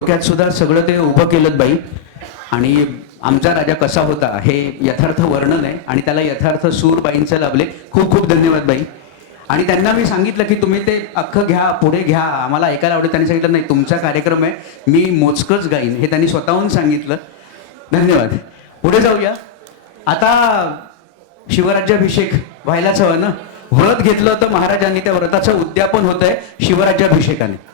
डोक्यात सुद्धा सगळं ते उभं केलं बाई. आणि आमचा राजा कसा होता हे यथार्थ वर्णन आहे आणि त्याला यथार्थ सूर बाईंचे लाभले. खूप खूप धन्यवाद बाई. आणि त्यांना मी सांगितलं की तुम्ही ते अख्खं घ्या, पुढे घ्या, आम्हाला ऐकायला आवडेल. त्यांनी सांगितलं नाही, तुमचा कार्यक्रम आहे, मी मोजकंच गाईन, हे त्यांनी स्वतःहून सांगितलं. धन्यवाद. पुढे जाऊया. आता शिवराज्याभिषेक व्हायलाच हवं ना. व्रत घेतलं होतं महाराजांनी, त्या व्रताचं उद्यापन होत आहे शिवराज्याभिषेकाने.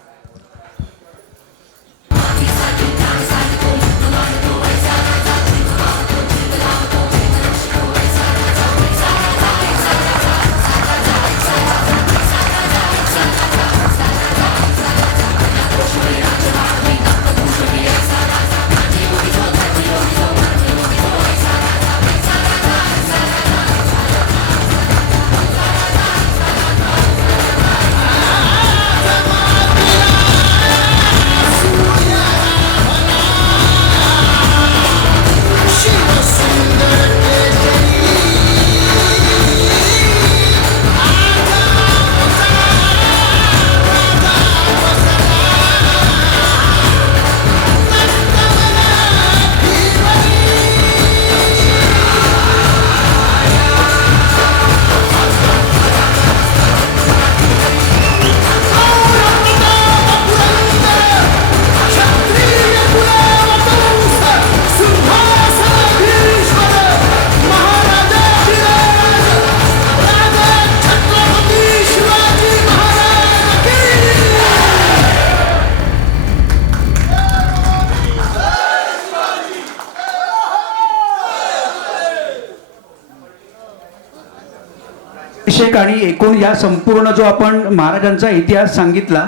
अभिषेक आणि एकूण या संपूर्ण जो आपण महाराजांचा इतिहास सांगितला,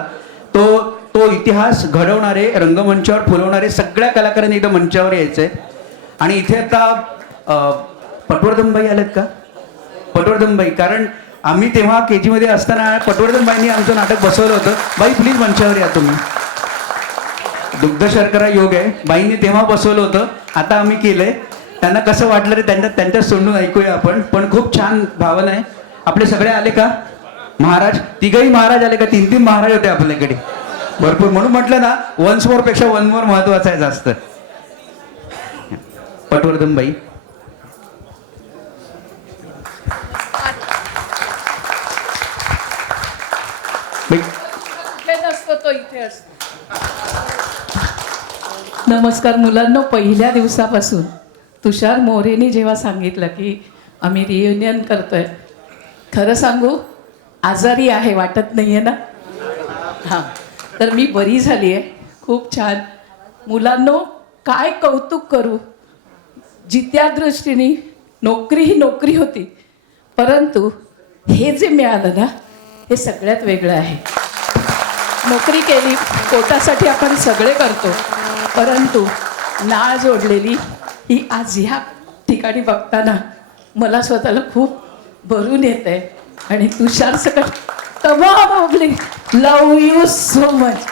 तो इतिहास घडवणारे, रंगमंचावर फुलवणारे सगळ्या कलाकारांनी एकदा मंचावर यायचंय. आणि इथे आता पटवर्धनबाई आलेत का? पटवर्धनबाई, कारण आम्ही तेव्हा KG मध्ये असताना पटवर्धनबाईंनी आमचं नाटक बसवलं होतं. बाई प्लीज मंचावर या तुम्ही. दुग्ध शर्करा योग आहे, बाईंनी तेव्हा बसवलं होतं, आता आम्ही केलंय. त्यांना कसं वाटलं रे, त्यांच्या तोंडून ऐकूया आपण. पण खूप छान भावना आहे. आपले सगळे आले का महाराज? तिघही महाराज आले का? 3 महाराज होते आपल्याकडे भरपूर. म्हणून म्हटलं ना, वन्स मोर पेक्षा वन मोर महत्वाचं आहे जास्त. पटवर्धनबाई, नमस्कार मुलांनो. पहिल्या दिवसापासून तुषार मोरेने जेव्हा सांगितलं की आम्ही रियुनियन करतोय, खरं सांगू आजारी आहे, वाटत नाही आहे ना? हां, तर मी बरी झाली आहे. खूप छान. मुलांनो, काय कौतुक करू. जित्या दृष्टीने नोकरी ही नोकरी होती, परंतु हे जे मिळालं ना, हे सगळ्यात वेगळं आहे. नोकरी केली, पोटासाठी आपण सगळे करतो, परंतु नाळ जोडलेली ही आज ह्या ठिकाणी बघताना मला स्वतःला खूप भरून येत आहे. आणि तुषार सकट तमाम public love you so much.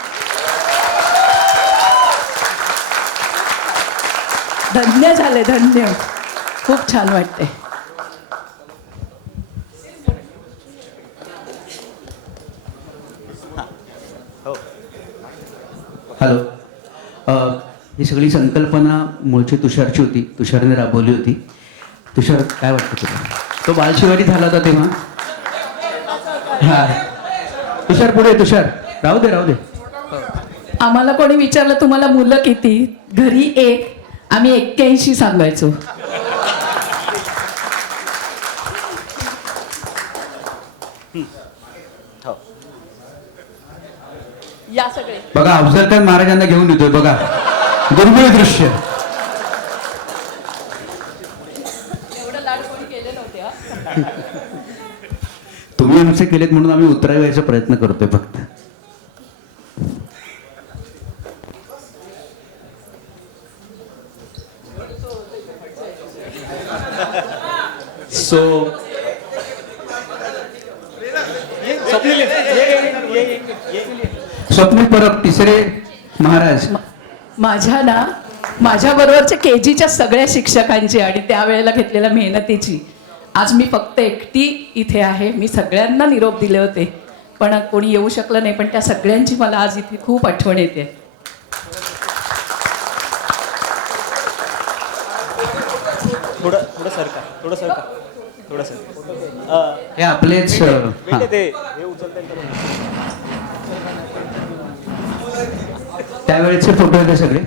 धन्य झाले, धन्य. खूप छान वाटते. हॅलो. ही सगळी संकल्पना मूळची तुषारची होती, तुषारने राबवली होती. तुषार, काय वाटतं तुला? तो बालशिवारी झाला होता तेव्हा. हा, तुषार पुढे. तुषार, राहू दे. आम्हाला कोणी विचारलं तुम्हाला मुलं किती, घरी 1, आम्ही 81 सांगायचो. या सगळे बघा, अफजल खान महाराजांना घेऊन येतोय बघा. दुर्मिळ दृश्य. एवढं लाड कोणी केले नव्हते. तुम्ही आमचे केलेत म्हणून आम्ही उतरावायचा प्रयत्न करतोय फक्त. सो स्वप्नील परब, तिसरे महाराज. माझ्याबरोबरच्या KGच्या सगळ्या शिक्षकांची आणि त्यावेळेला घेतलेल्या मेहनतीची आज मी फक्त एकटी इथे आहे. मी सगळ्यांना निरोप दिले होते पण कोणी येऊ शकलं नाही, पण त्या सगळ्यांची मला आज इथे खूप आठवण येते. थोडं थोडं सरका थोडं सरका थोडं सरका हे आपलेच हां. ते हे उचलता येईल का? त्यावेळेचे फोटो आहेत हे सगळे.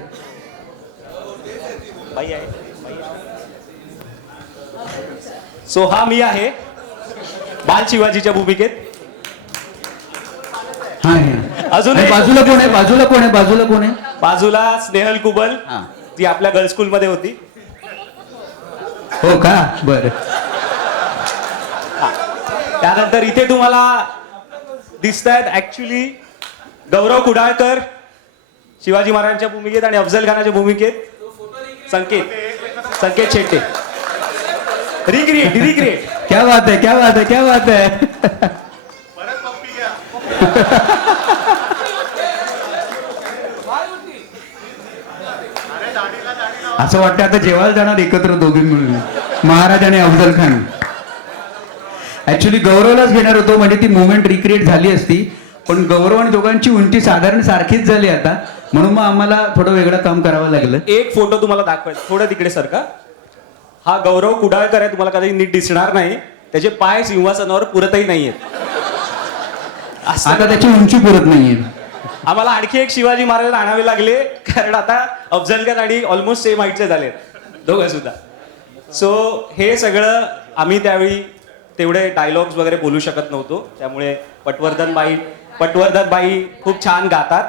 बाई आहे सो हा मी आहे बाल शिवाजीच्या भूमिकेत. हा हे अजून आणि एक- बाजूला कोण आहे, बाजूला कोण आहे, बाजूला कोण आहे? बाजूला स्नेहल कुबल, हा. ती आपल्या गर्ल्स स्कूल मध्ये होती. हो का, बरं. त्यानंतर इथे तुम्हाला दिसत आहेत ऍक्च्युली गौरव कुडाळकर शिवाजी महाराजांच्या भूमिकेत आणि अफजल खानाच्या भूमिकेत संकेत शेट्टे. रिक्रिएट क्या बात है, क्या बात है, क्या बात है. असं वाटतं आता जेवायला जाणार एकत्र दोघे मिळून, महाराज आणि अफजल खान. ऍक्च्युली गौरवलाच घेणार होतो, म्हणजे ती मुवमेंट रिक्रिएट झाली असती, पण गौरव आणि दोघांची उंची साधारण सारखीच झाली आता, म्हणून मग आम्हाला थोडं वेगळं काम करावं लागलं. एक फोटो तुम्हाला दाखवायचा, थोडं तिकडे सरका. हा गौरव कुडाळकर आहे, तुम्हाला कधी नीट दिसणार नाही. त्याचे पाय सिंहासनावर पुरतही नाहीयेत. आता त्याची उंची पुरत नाहीये. आम्हाला आणखी एक शिवाजी महाराज आणावे लागले, कारण आता अफजल खान आणि ऑलमोस्ट सेम हाईटचे झाले दोघं सुद्धा. सो हे सगळं आम्ही त्यावेळी तेवढे डायलॉग्स वगैरे बोलू शकत नव्हतो, त्यामुळे पटवर्धन बाई खूप छान गातात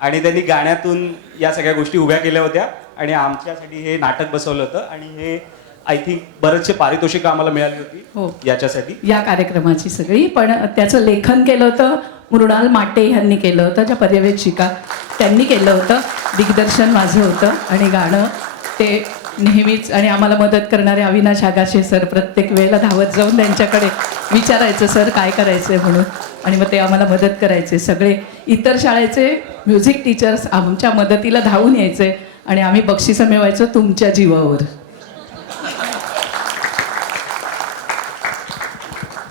आणि त्यांनी गाण्यातून या सगळ्या गोष्टी उभ्या केल्या होत्या आणि आमच्यासाठी हे नाटक बसवलं होतं आणि हे आय थिंक बरेचसे पारितोषिक आम्हाला मिळाली हो. होती याच्यासाठी. या कार्यक्रमाची सगळी, पण त्याचं लेखन केलं होतं मृणाल माटे यांनी केलं होतं, ज्या पर्यवेक्षिका त्यांनी केलं होतं. दिग्दर्शन माझं होतं आणि गाणं ते नेहमीच आणि आम्हाला मदत करणारे अविनाश आगाशे सर प्रत्येक वेळेला धावत जाऊन त्यांच्याकडे विचारायचं सर काय करायचंय म्हणून, आणि मग ते आम्हाला मदत करायचे. सगळे इतर शाळेचे म्युझिक टीचर्स आमच्या मदतीला धावून यायचे आणि आम्ही बक्षिसं मिळवायचो तुमच्या जीवावर.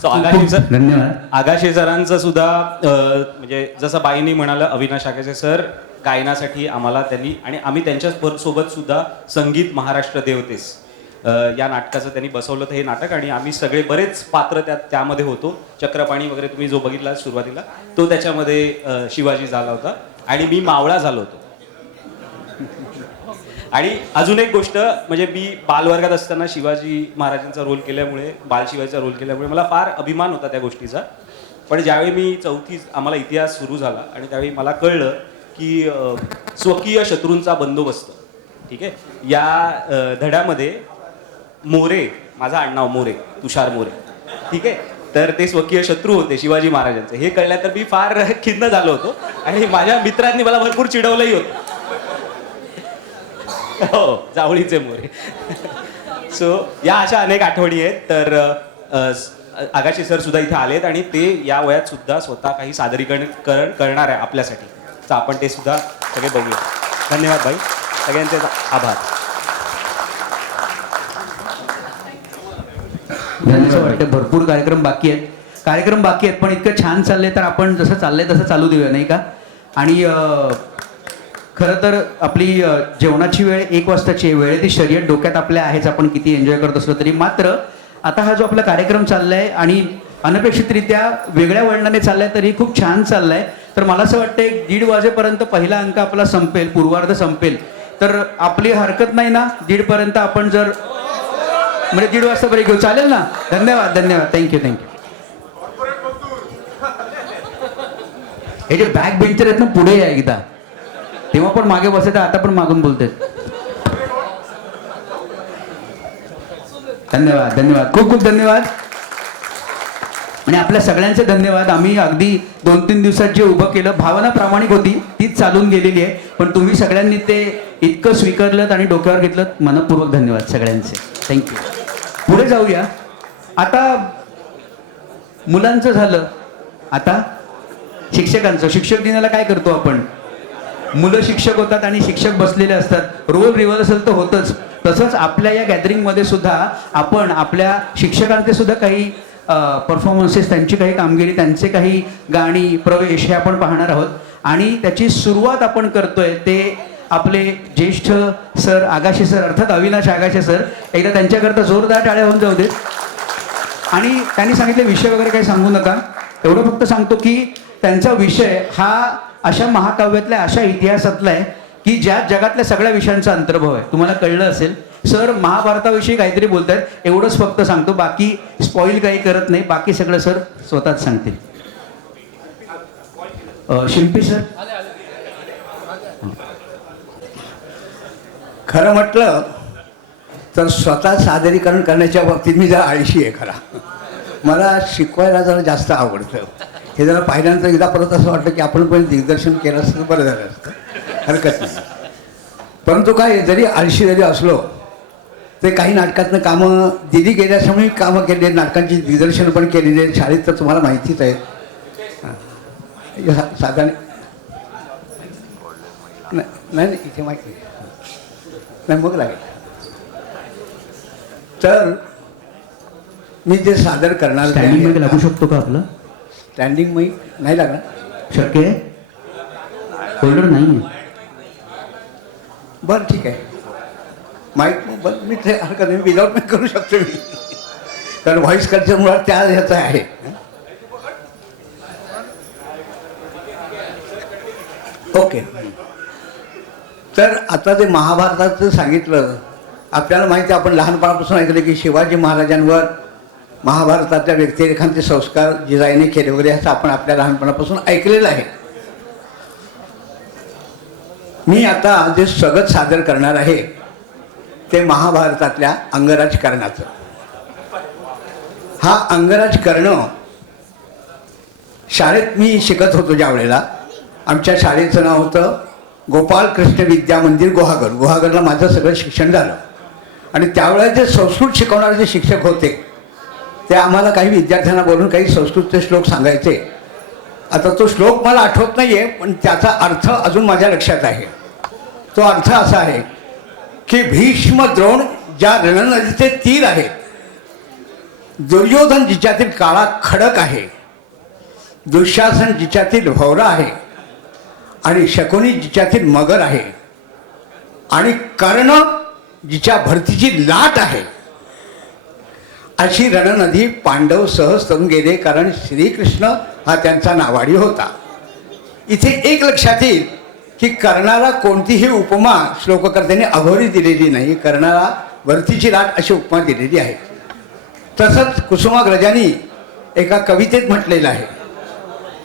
सो आगाशे सर, धन्यवाद. आगाशे सरांचं सुद्धा म्हणजे जसं बाईंनी म्हणालं, अविनाश आगाशे सर गायनासाठी आम्हाला त्यांनी, आणि आम्ही त्यांच्या सोबत सुद्धा संगीत महाराष्ट्र देवतेस या नाटकाचं त्यांनी बसवलं होतं हे नाटक, आणि आम्ही सगळे बरेच पात्र त्यामध्ये होतो. चक्रपाणी वगैरे तुम्ही जो बघितला सुरुवातीला तो त्याच्यामध्ये शिवाजी झाला होता आणि मी मावळा झालो होतो. आणि अजून एक गोष्ट म्हणजे मी बालवर्गात असताना शिवाजी महाराजांचा रोल केल्यामुळे, बाल शिवाजीचा रोल केल्यामुळे मला फार अभिमान होता त्या गोष्टीचा. पण ज्यावेळी मी चौथी आम्हाला इतिहास सुरू झाला आणि त्यावेळी मला कळलं की स्वकीय शत्रूंचा बंदोबस्त, ठीक आहे, या धड्यामध्ये मोरे, माझं आडनाव मोरे, तुषार मोरे, ठीक आहे, तर ते स्वकीय शत्रू होते शिवाजी महाराजांचे. हे कळलं तर मी फार खिन्न झालो होतो आणि माझ्या मित्रांनी मला भरपूर चिडवलंही होतं. हो, जावळीचे मोरे. सो या अशा अनेक आठवणी आहेत. तर आगाशे सर सुद्धा इथे आलेत आणि ते या वयात सुद्धा स्वतः काही सादरीकरण करणार आहे आपल्यासाठी, तर आपण ते सुद्धा सगळे बघूया. धन्यवाद बाई, सगळ्यांचे आभार. धन्यवाद. वाटतं भरपूर कार्यक्रम बाकी आहेत, पण इतकं छान चाललंय तर आपण जसं चाललंय तसं चालू देऊया, नाही का? आणि खरं तर आपली जेवणाची वेळ 1 वाजताची आहे. वेळेची शर्यत डोक्यात आपल्या आहेच, आपण किती एन्जॉय करत असलो तरी. मात्र आता हा जो आपला कार्यक्रम चाललाय आणि अनपेक्षितरित्या वेगळ्या वळणाने चाललाय तरी खूप छान चाललाय. तर मला असं वाटतं 1:30 वाजेपर्यंत पहिला अंक आपला संपेल, पूर्वार्ध संपेल, तर आपली हरकत नाही ना? 1:30 पर्यंत आपण जर म्हणजे 1:30 वाजता ब्रेक घेऊ, चालेल ना? धन्यवाद, थँक्यू. हे जे बॅक बेंचर आहेत ना, पुढे या एकदा. तेव्हा पण मागे बसायचं, आता पण मागून बोलतात. धन्यवाद, खूप धन्यवाद. आणि आपल्या सगळ्यांचे धन्यवाद. आम्ही अगदी 2-3 दिवसात जे उभं केलं, भावना प्रामाणिक होती, तीच चालून गेलेली आहे, पण तुम्ही सगळ्यांनी ते इतकं स्वीकारलं आणि डोक्यावर घेतलं, मनपूर्वक धन्यवाद सगळ्यांचे. थँक्यू. पुढे जाऊया. आता मुलांचं झालं, आता शिक्षकांचं. शिक्षक दिनाला काय करतो आपण? मुलं शिक्षक होतात आणि शिक्षक बसलेले असतात. रोल रिव्हर्सल तर होतच. तसंच आपल्या या गॅदरिंगमध्ये सुद्धा आपण आपल्या शिक्षकांचे सुद्धा काही परफॉर्मन्सेस, त्यांची काही कामगिरी, त्यांचे काही गाणी, प्रवेश हे आपण पाहणार आहोत. आणि त्याची सुरुवात आपण करतोय ते आपले ज्येष्ठ सर आगाशे सर अर्थात अविनाश आगाशे सर, एकदा त्यांच्याकरता जोरदार टाळ्या होऊन जाऊ देत. आणि त्यांनी सांगितले विषय वगैरे काही सांगू नका, एवढं फक्त सांगतो की त्यांचा विषय हा अशा महाकाव्यातल्या अशा इतिहासातला आहे की ज्यात जगातल्या सगळ्या विषयांचा अंतर्भाव आहे. तुम्हाला कळलं असेल सर महाभारताविषयी काहीतरी बोलतायत, एवढंच फक्त सांगतो, बाकी स्पॉईल काही करत नाही, बाकी सगळं सर स्वतःच सांगतील. शिल्पी सर. खरं म्हटलं तर स्वतः सादरीकरण करण्याच्या बाबतीत मी जरा आळशी आहे खरा. मला शिकवायला जरा जास्त आवडतं. हे जरा पाहिल्यानंतर एकदा परत असं वाटतं की आपण पण दिग्दर्शन केलं असतं बरं झालं असतं, हरकत नाही. परंतु काय, जरी आळशी जरी असलो ते काही नाटकातनं कामं दिली गेल्यामुळे कामं केली आहेत, नाटकांची दिग्दर्शन पण केलेली आहेत. शाळेत तर तुम्हाला माहितीच आहे. साधारण नाही इथे माहिती नाही मग लागेल. तर मी जे सादर करणार स्टँडिंग माईक लागू शकतो का आपलं? स्टँडिंग माईक नाही लागणार. शक्य आहे? होल्डर नाही आहे. बरं ठीक आहे. माईक बरं मी ते हरकत नाही, विदाऊट माईक करू शकतो मी, कारण व्हॉइस कल्चर मुळात त्या ह्याचं आहे. ओके. तर आता ते महाभारताचं सांगितलं. आपल्याला माहिती आहे, आपण लहानपणापासून ऐकलं की शिवाजी महाराजांवर महाभारतातल्या व्यक्तिरेखांचे संस्कार जिजाईने केले वगैरे, असं आपण आपल्या लहानपणापासून ऐकलेलं आहे. मी आता जे स्वगत सादर करणार आहे ते महाभारतातल्या अंगराजकारणाचं. हा अंगराजकरण शाळेत मी शिकत होतो ज्या वेळेला, आमच्या शाळेचं नाव होतं गोपालकृष्ण विद्या मंदिर गुहागर. गुहागरला माझं सगळं शिक्षण झालं. आणि त्यावेळेला जे संस्कृत शिकवणारे जे शिक्षक होते ते आम्हाला काही विद्यार्थ्यांना बोलून काही संस्कृतचे श्लोक सांगायचे. आता तो श्लोक मला आठवत नाही आहे, पण त्याचा अर्थ अजून माझ्या लक्षात आहे. तो अर्थ असा आहे की भीष्म द्रोण ज्या रणनदीचे तीर आहेत, दुर्योधन जिच्यातील काळा खडक आहे, दुःशासन जिच्यातील भौरा आहे, आणि शकुनी जिच्यातील मगर आहे, आणि कर्ण जिच्या भरतीची लाट आहे, अशी रणनदी पांडव सहज तरून गेले, कारण श्रीकृष्ण हा त्यांचा नावाडी होता. इथे एक लक्षात येईल की कर्णाला कोणतीही उपमा श्लोककर्त्यांनी अघोरी दिलेली नाही. कर्णाला भरतीची लाट अशी उपमा दिलेली आहे. तसंच कुसुमाग्रजांनी एका कवितेत म्हटलेलं आहे,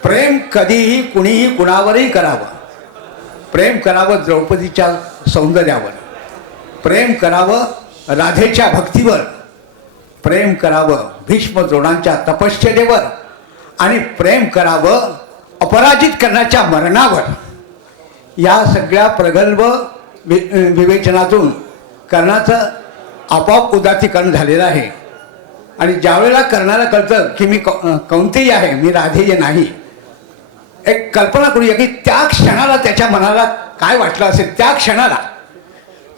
प्रेम कधीही कुणीही कुणावरही करावं. प्रेम करावं द्रौपदीच्या सौंदर्यावर, प्रेम करावं राधेच्या भक्तीवर, प्रेम करावं भीष्म द्रोणांच्या तपश्चर्येवर, आणि प्रेम करावं अपराजित करण्याच्या मरणावर. या सगळ्या प्रगल्भ विवेचनातून कर्णाचं आपोआप उदात्तीकरण झालेलं आहे. आणि ज्यावेळेला कर्णाला कळतं की मी कौंतेय आहे, मी राधेय नाही, एक कल्पना करूया की त्या क्षणाला त्याच्या मनाला काय वाटलं असेल. त्या क्षणाला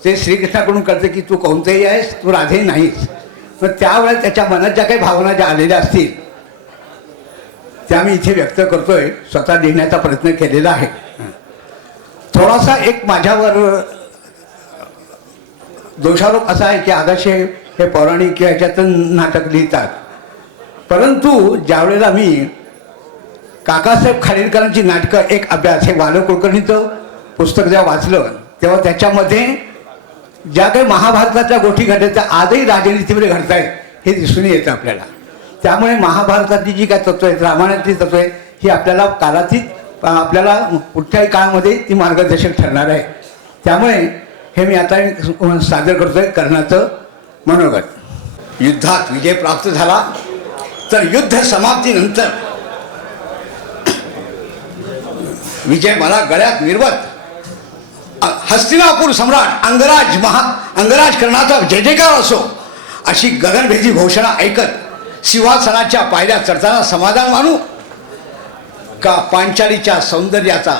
ते श्रीकृष्णाकडून कळतं की तू कौंतेय आहेस, तू राधेय नाहीस. पण त्यावेळेस त्याच्या मनात ज्या काही भावना ज्या आलेल्या असतील त्या मी इथे व्यक्त करतोय, स्वतः लिहिण्याचा प्रयत्न केलेला आहे. थोडासा एक माझ्यावर दोषारोप असा आहे की आगाशे हे पौराणिक किंवा ह्याच्यातून नाटक लिहितात, परंतु ज्यावेळेला मी काकासाहेब खाडीलकरांची नाटकं एक अभ्यास हे वालं कुलकर्णीचं पुस्तक जेव्हा वाचलं तेव्हा त्याच्यामध्ये ज्या काही महाभारताच्या गोष्टी घडल्या त्या आजही राजनीतीमध्ये घडत आहेत हे दिसून येतं आपल्याला. त्यामुळे महाभारतातली जी काय तत्त्व आहेत, रामायणातली तत्त्व आहेत, ही आपल्याला कालातीत आपल्याला कुठल्याही काळामध्ये ती मार्गदर्शक ठरणार आहे. त्यामुळे हे मी आता सादर करतोय कर्णाचं मनोगत. युद्धात विजय प्राप्त झाला तर युद्ध समाप्तीनंतर विजय मला गळ्यात मिरवत हस्तिनापूर सम्राट अंगराज कर्णाचा जय जयकार असो अशी गगनभेदी घोषणा ऐकत सिंहासनाच्या पायऱ्या चढताना समाधान मानू का पांचालीच्या सौंदर्याचा,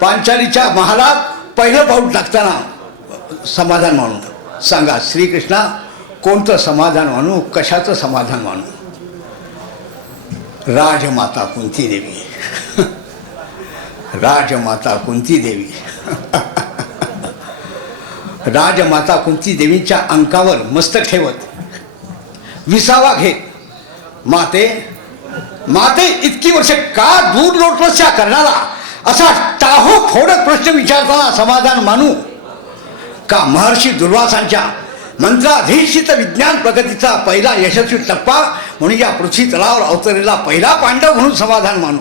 पांचालीच्या महालात पहिलं पाऊल टाकताना समाधान मानू? सांगा श्रीकृष्णा, कोणतं समाधान मानू, कशाचं समाधान मानू? राजमाता कुंती देवी, राजमाता कुंती देवी. राजमाता कुंती देवींच्या अंकावर मस्तक ठेवत विसावा घेत माते माते इतकी वर्ष का दूर लोटलस्या करणारा असा टाहो फोडत प्रश्न विचारताना समाधान मानू का महर्षी दुर्वासांच्या मंत्राधीष्ठित विज्ञान प्रगतीचा पहिला यशस्वी टप्पा म्हणून या पृथ्वी तलावर अवतरलेला पहिला पांडव म्हणून समाधान मानू?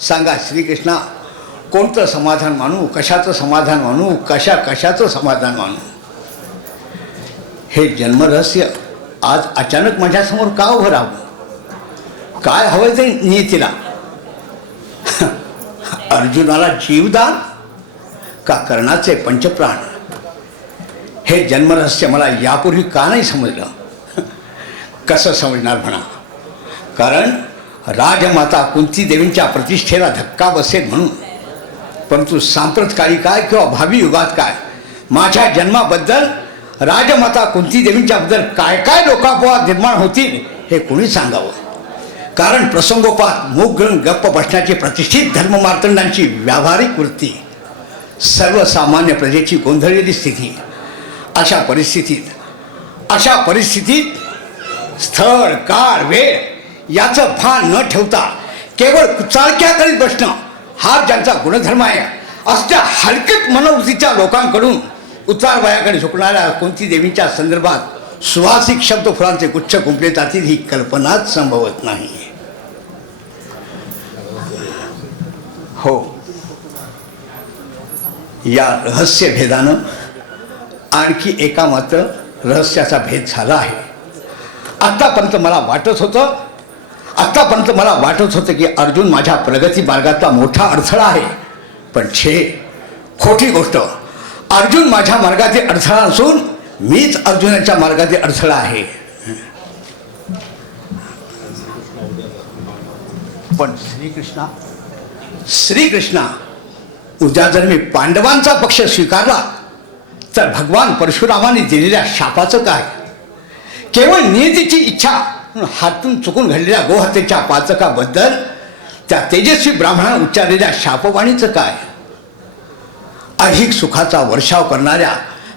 सांगा श्रीकृष्णा, कोणतं समाधान मानू? कशाचं समाधान मानू? कशाचं समाधान मानू? हे जन्मरहस्य आज अचानक माझ्यासमोर का उभं राहावं? काय हवंय ते नियतीला? अर्जुनाला जीवदान का कर्णाचे पंचप्राण? हे जन्मरहस्य मला यापूर्वी का नाही समजलं? कसं समजणार म्हणा? कारण राजमाता कुंती देवींच्या प्रतिष्ठेला धक्का बसेल म्हणून. परंतु सांप्रतकाळी काय किंवा भावी युगात काय माझ्या जन्माबद्दल राजमाता कुंती देवींच्याबद्दल काय काय लोकापोहात निर्माण होतील हे कोणी सांगावं? कारण प्रसंगोपात मूग घेऊन गप्प बसण्याची प्रतिष्ठित धर्ममार्तंडांची व्यावहारिक वृत्ती, सर्वसामान्य प्रजेची गोंधळलेली स्थिती. अशा परिस्थितीत स्थळ काळ वेळ याचं भान न ठेवता केवळ कुचाळक्या करीत बसणं हा ज्यांचा गुणधर्म आहे, अशा हलकट मनोवृत्तीच्या लोकांकडून उतार वयाकडे झुकणाऱ्या कुंती देवींच्या संदर्भात सुवासिक शब्द फुलांचे गुच्छ गुंफले जातील ही कल्पनाच संभवत नाही. हो, या रहस्य भेदानं आणखी एका मात्र रहस्याचा भेद झाला आहे. आत्तापर्यंत मला वाटत होतं की अर्जुन माझ्या प्रगती मार्गातला मोठा अडथळा आहे. पण खोटी गोष्ट. अर्जुन माझ्या मार्गातील अडथळा असून मीच अर्जुनाच्या मार्गातील अडथळा आहे. पण श्रीकृष्णा उद्या जर मी पांडवांचा पक्ष स्वीकारला तर भगवान परशुरामाने दिलेल्या शापाचं काय? केवळ नियतीची इच्छा हातून चुकून घडलेल्या गोहत्येच्या पाचकाबद्दल त्या तेजस्वी ब्राह्मणाने उच्चारलेल्या शापवाणीचं काय? अधिक सुखाचा वर्षाव करणाऱ्या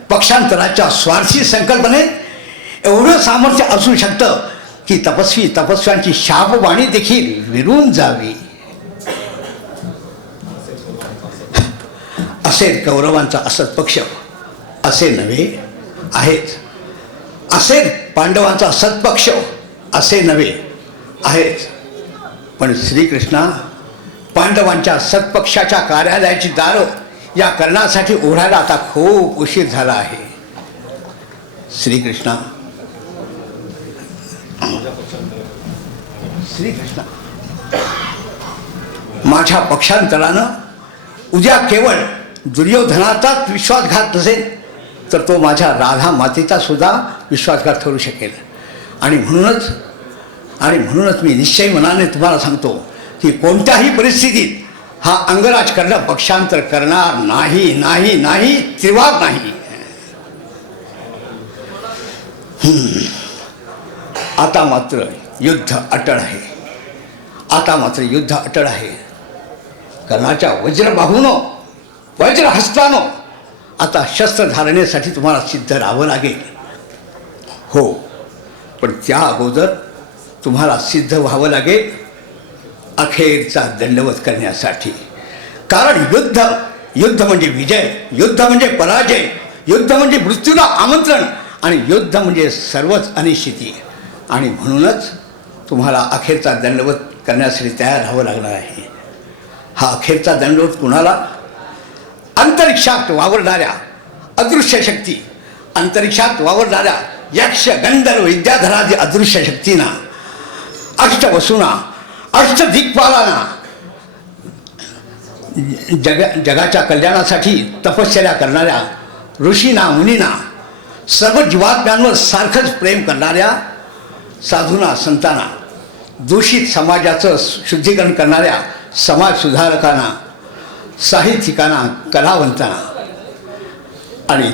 पक्षांतराच्या स्वार्थी संकल्पनेत एवढं सामर्थ्य असू शकतं की तपस्व्यांची शापवाणी देखील विरून जावी. असेल कौरवांचा असत पक्ष असे नव्हे आहेत, असेल पांडवांचा सत्पक्ष असे नव्हे आहेत. पण श्रीकृष्णा, पांडवांच्या सत्पक्षाच्या कार्यालयाची दारं या करण्यासाठी उघडायला आता खूप उशीर झाला आहे. श्रीकृष्णा, माझ्या पक्षांतरानं उद्या केवळ दुर्योधनाचाच विश्वासघात नसेल तर तो माझ्या राधा मातेचा सुद्धा विश्वासघात ठरू शकेल. आणि म्हणूनच मी निश्चय मनाने तुम्हाला सांगतो की कोणत्याही परिस्थितीत हा अंगराज करणं पक्षांतर करणार नाही, नाही, नाही, त्रिवाद नाही. आता मात्र युद्ध अटळ आहे. कर्णाच्या वज्रबाहूनं वज्रहस्तानं आता शस्त्र धारणेसाठी तुम्हाला सिद्ध राहावं लागेल. हो, पण त्या अगोदर तुम्हाला सिद्ध व्हावं लागेल अखेरचा दंडवत करण्यासाठी. कारण युद्ध म्हणजे विजय, युद्ध म्हणजे पराजय, युद्ध म्हणजे मृत्यूला आमंत्रण आणि युद्ध म्हणजे सर्वच अनिश्चिती. आणि म्हणूनच तुम्हाला अखेरचा दंडवत करण्यासाठी तयार राहावं लागणार आहे. हा अखेरचा दंडवत कुणाला? अंतरिक्षात वावरणाऱ्या अदृश्य शक्ती, अंतरिक्षात वावरणाऱ्या यक्ष गंधर्व विद्याधरादी अदृश्य शक्तींना, अष्टवसूंना, अष्टदिक्पालांना, जगाच्या कल्याणासाठी तपश्चर्या करणाऱ्या ऋषींना, मुनींना, सर्व जीवात्म्यांवर सारखंच प्रेम करणाऱ्या साधूंना, संतांना, दूषित समाजाचं शुद्धीकरण करणाऱ्या समाजसुधारकांना, साहित्यिकांना, कलावंतांना आणि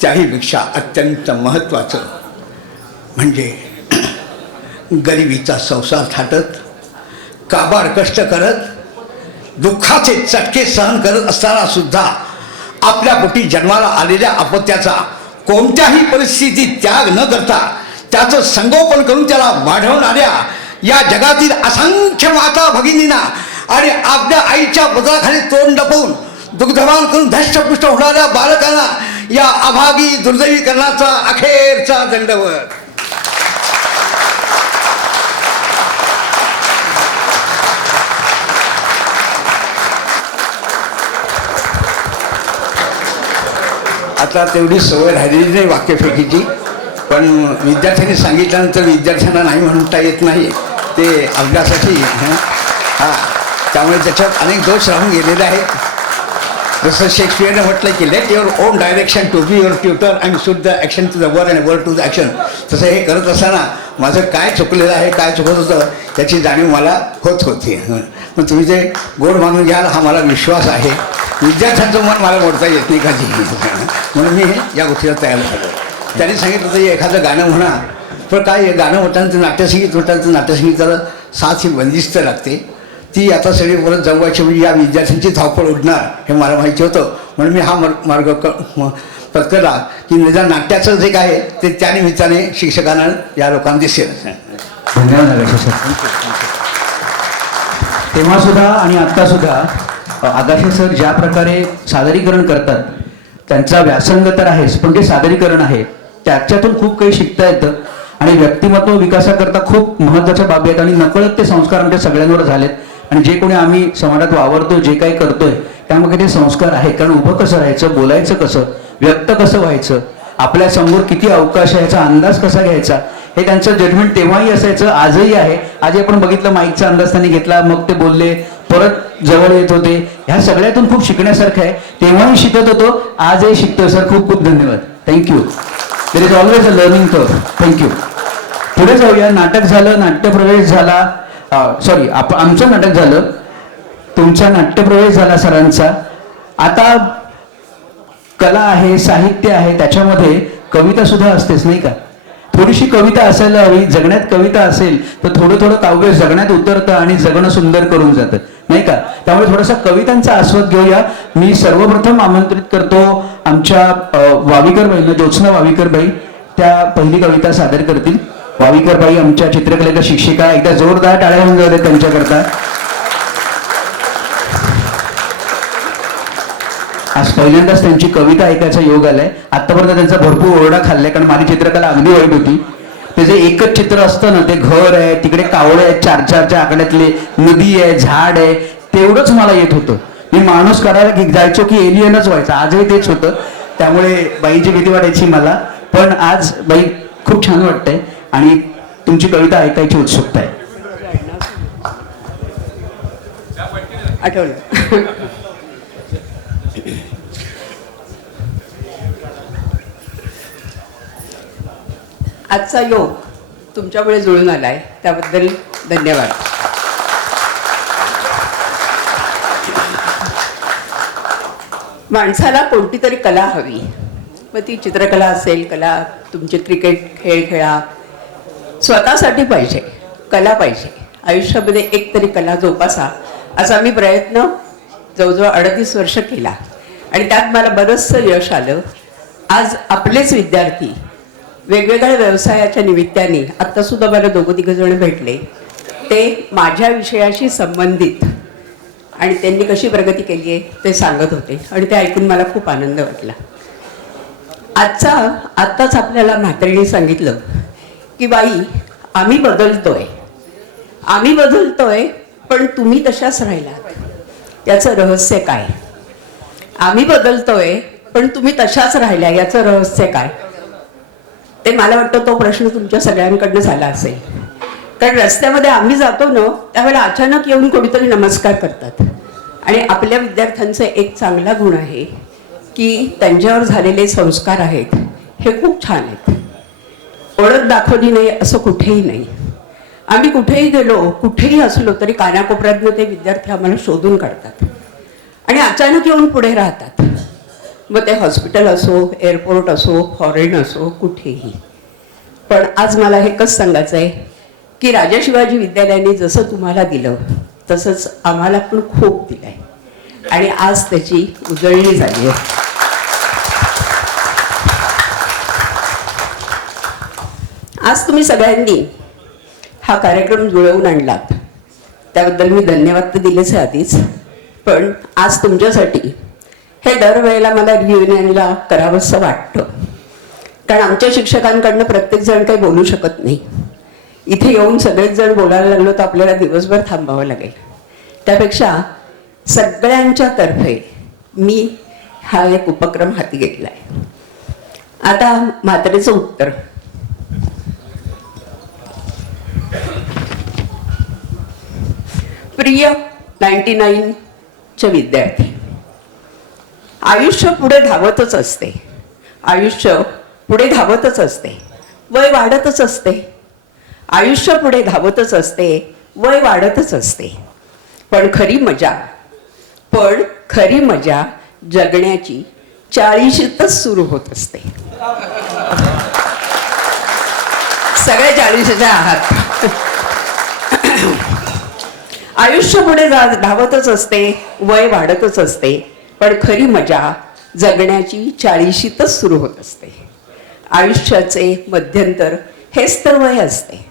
त्याहीपेक्षा अत्यंत महत्त्वाचं म्हणजे गरिबीचा संसार थाटत, काबाड कष्ट करत, दुःखाचे चटके सहन करत असताना सुद्धा आपल्या पोटी जन्माला आलेल्या अपत्याचा कोणत्याही परिस्थितीत त्याग न करता त्याचं संगोपन करून त्याला वाढवणाऱ्या या जगातील असंख्य माता भगिनींना आणि आपल्या आईच्या पदराखाली तोंड लपवून दुग्धवान करून धष्टपुष्ट होणाऱ्या बालकांना या अभागी दुर्दैवीकरणाचा अखेरचा दंडवत. आता तेवढी सवय राहिलेली नाही वाक्यफेकीची, पण विद्यार्थ्यांनी सांगितल्यानंतर विद्यार्थ्यांना नाही म्हणता येत नाही, ते अभ्यासाची हां, त्यामुळे त्याच्यात अनेक दोष राहून गेलेले आहेत. जसं शेक्सपियरने म्हटलं की let your own direction to be your tutor and suit the action to the word and word to the action. तसं हे करत असताना माझं काय चुकलेलं आहे, काय चुकत होतं त्याची जाणीव मला होत होती. मग तुम्ही जे गोड मानून घ्याल हा मला विश्वास आहे. विद्यार्थ्यांचं मन मला मोडता येत नाही कधी, म्हणून मी या गोष्टीला तयार झालो. त्यांनी सांगितलं होतं एखादं गाणं म्हणा, पण काय गाणं म्हटल्यानंतर नाट्यसंगीत म्हटल्यानंतर नाट्यसंगीताला साथ ही बंदिस्त लागते. ती आता सगळी परत जमवायची म्हणजे या विद्यार्थ्यांची धावपळ उडणार हे मला माहिती होतं. म्हणून मी हा मार्ग पत्करला की निदान नाट्याचं जे काय आहे ते त्यानिमित्ताने शिक्षकांना या लोकांना दिसेल. धन्यवाद आगाशे सर. तेव्हा सुद्धा आणि आत्ता सुद्धा आगाशे सर ज्या प्रकारे सादरीकरण करतात त्यांचा व्यासंग तर आहेच, पण जे सादरीकरण आहे त्याच्यातून खूप काही शिकता येतं आणि व्यक्तिमत्व विकासाकरता खूप महत्त्वाच्या बाबी आहेत आणि नकळत ते संस्कार आमच्या सगळ्यांवर झालेत. आणि जे कोणी आम्ही समाजात वावरतोय, जे काही करतोय त्यामध्ये ते संस्कार आहेत. कारण उभं कसं राहायचं, बोलायचं कसं, व्यक्त कसं व्हायचं, आपल्या समोर किती अवकाश आहे याचा अंदाज कसा घ्यायचा, हे त्यांचं जजमेंट तेव्हाही असायचं, आजही आहे. आज आपण बघितलं माईकचा अंदाज त्यांनी घेतला, मग ते बोलले, परत जवळ येत होते. ह्या सगळ्यातून खूप शिकण्यासारखं आहे. तेव्हाही शिकत होतो, आजही शिकतोय. सर खूप खूप धन्यवाद. Thank you. There is always a learning curve. Thank you. पुढे जाऊया. नाटक झालं, नाट्यप्रवेश झाला, सॉरी आमचं नाटक झालं, तुमचा नाट्यप्रवेश झाला सरांचा. आता कला आहे, साहित्य आहे, त्याच्यामध्ये कविता सुद्धा असतेच नाही का. थोडीशी कविता असायला हवी. जगण्यात कविता असेल तर थोडं थोडं काव्य जगण्यात उतरतं आणि जगणं सुंदर करून जातं नाही का. त्यामुळे थोडासा कवितांचा आस्वाद घेऊया. मी सर्वप्रथम आमंत्रित करतो आमच्या वावीकरबाईंना, ज्योत्स्ना वावीकरबाई, त्या पहिली कविता सादर करतील. वावीकरबाई आमच्या चित्रकलेच्या शिक्षिका, एकदा जोरदार टाळ्या होऊन जाऊ देत त्यांच्याकरता. आज पहिल्यांदाच त्यांची कविता ऐकायचा योग आलाय. आतापर्यंत त्यांचा भरपूर ओरडा खाल्लाय, कारण माझी चित्रकला अगदी वाईट होती. ते जे एकच चित्र असतं ना, ते घर आहे, तिकडे कावळे आहेत 4-4च्या आकड्यातले, नदी आहे, झाड आहे, तेवढंच मला येत होतं. मी माणूस काढायला जायचो की एलियनच व्हायचा. आजही तेच होतं. त्यामुळे बाईची भीती वाटायची मला. पण आज बाई खूप छान वाटतंय आणि तुमची कविता ऐकायची उत्सुकता आहे. आठवलं. आजचा योग तुमच्यामुळे जुळून आलाय, त्याबद्दल धन्यवाद. माणसाला कोणती तरी कला हवी. मग ती चित्रकला असेल, कला तुमचे क्रिकेट खेळ खेळा, स्वतःसाठी पाहिजे, कला पाहिजे. आयुष्यामध्ये एक तरी कला जोपासा, असा मी प्रयत्न जवळजवळ 38 वर्ष केला आणि त्यात मला बरंचसं यश आलं. आज आपलेच विद्यार्थी वेगवेगळ्या व्यवसायाच्या निमित्ताने, आत्तासुद्धा मला 2-3 जण भेटले, ते माझ्या विषयाशी संबंधित आणि त्यांनी कशी प्रगती केली आहे ते सांगत होते आणि ते ऐकून मला खूप आनंद वाटला. आत्ताच आपल्याला म्हातारीने सांगितलं की बाई, आम्ही बदलतोय पण तुम्ही तशाच राहिलात, याचं रहस्य काय. आम्ही बदलतोय पण तुम्ही तशाच राहिल्या, याचं रहस्य काय. ते मला वाटतं तो प्रश्न तुमच्या सगळ्यांकडनं झाला असेल. कारण रस्त्यामध्ये आम्ही जातो ना, त्यावेळेला अचानक येऊन कोणीतरी नमस्कार करतात. आणि आपल्या विद्यार्थ्यांचा एक चांगला गुण आहे की त्यांच्यावर झालेले संस्कार आहेत हे खूप छान आहेत. ओळख दाखवली नाही असं कुठेही नाही. आम्ही कुठेही गेलो, कुठेही असलो तरी कानाकोपऱ्यातनं ते विद्यार्थी आम्हाला शोधून काढतात आणि अचानक येऊन पुढे राहतात. मग ते हॉस्पिटल असो, एअरपोर्ट असो, फॉरेन असो, कुठेही. पण आज मला एकच सांगायचं आहे की राजा शिवाजी विद्यालयाने जसं तुम्हाला दिलं तसंच आम्हाला पण खूप दिलं आहे आणि आज त्याची उजळणी झाली आहे. आज तुम्ही सगळ्यांनी हा कार्यक्रम जुळवून आणलात, त्याबद्दल मी धन्यवाद तर दिलेच आहे आधीच. पण आज तुमच्यासाठी हे दरवेळेला मला रियुनियनला करावंसं वाटतं, कारण आमच्या शिक्षकांकडनं प्रत्येकजण काही बोलू शकत नाही. इथे येऊन सगळेच जण बोलायला लागलो तर आपल्याला दिवसभर थांबावं लागेल. त्यापेक्षा सगळ्यांच्या तर्फे मी हा एक उपक्रम हाती घेतला आहे. आता म्हातारीचं उत्तर. प्रिय 99चे विद्यार्थी, आयुष्य पुढे धावतच असते. आयुष्य पुढे धावतच असते, वय वाढतच असते. आयुष्य पुढे धावतच असते, वय वाढतच असते. पण खरी मजा जगण्याची 40शीतच सुरू होत असते. सगळे 40च्या आहात. आयुष्य पुढे धावतच असते, वय वाढतच असते. पण खरी मजा जगण्याची 40शीतच सुरू होत असते. आयुष्याचे मध्यंतर हेच तर वय असते.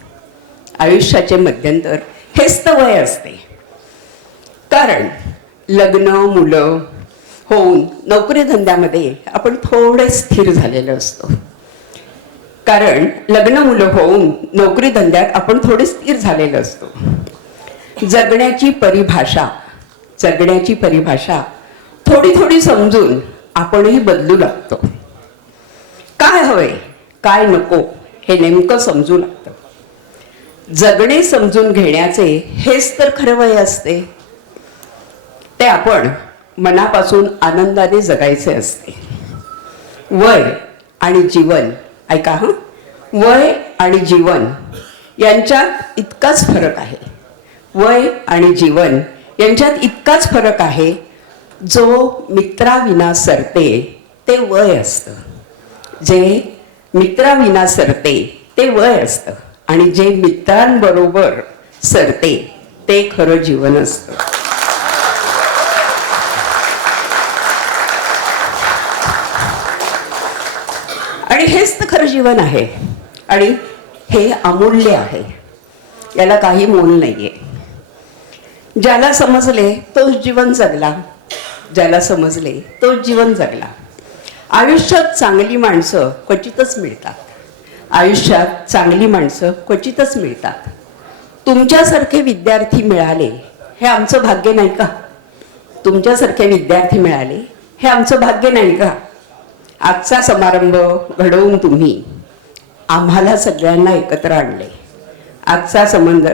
आयुष्याचे मध्यंतर हेच तर वय असते. कारण लग्न मुलं होऊन नोकरी धंद्यामध्ये आपण थोडे स्थिर झालेलो असतो. कारण लग्न मुलं होऊन नोकरी धंद्यात आपण थोडे स्थिर झालेलो असतो. जगण्याची परिभाषा थोडी थोडी समजून आपणही बदलू लागतो. काय हवंय काय नको हे नेमकं समजू लागतं. जगणे समजून घेण्याचे हेच तर खरं वय असते. ते आपण मनापासून आनंदाने जगायचे असते. वय आणि जीवन, ऐका हं, वय आणि जीवन यांच्यात इतकाच फरक आहे. वय आणि जीवन यांच्यात इतकाच फरक आहे. जो मित्राविना सरते ते वय असतं. जे मित्राविना सरते ते वय असतं. आणि जे मित्रांबरोबर सरते ते खरं जीवन असतं. आणि हेच तर खरं जीवन आहे. आणि हे अमूल्य आहे, याला काही मोल नाहीये. ज्याला समजले तोच जीवन जगला. ज्याला समजले तोच जीवन जगला. आयुष्यात चांगली माणसं क्वचितच मिळतात. आयुष्यात चांगली माणसं क्वचितच मिळतात. तुमच्यासारखे विद्यार्थी मिळाले हे आमचं भाग्य नाही का? तुमच्यासारखे विद्यार्थी मिळाले हे आमचं भाग्य नाही का? आजचा समारंभ घडवून तुम्ही आम्हाला सगळ्यांना एकत्र आणले. आजचा संबंध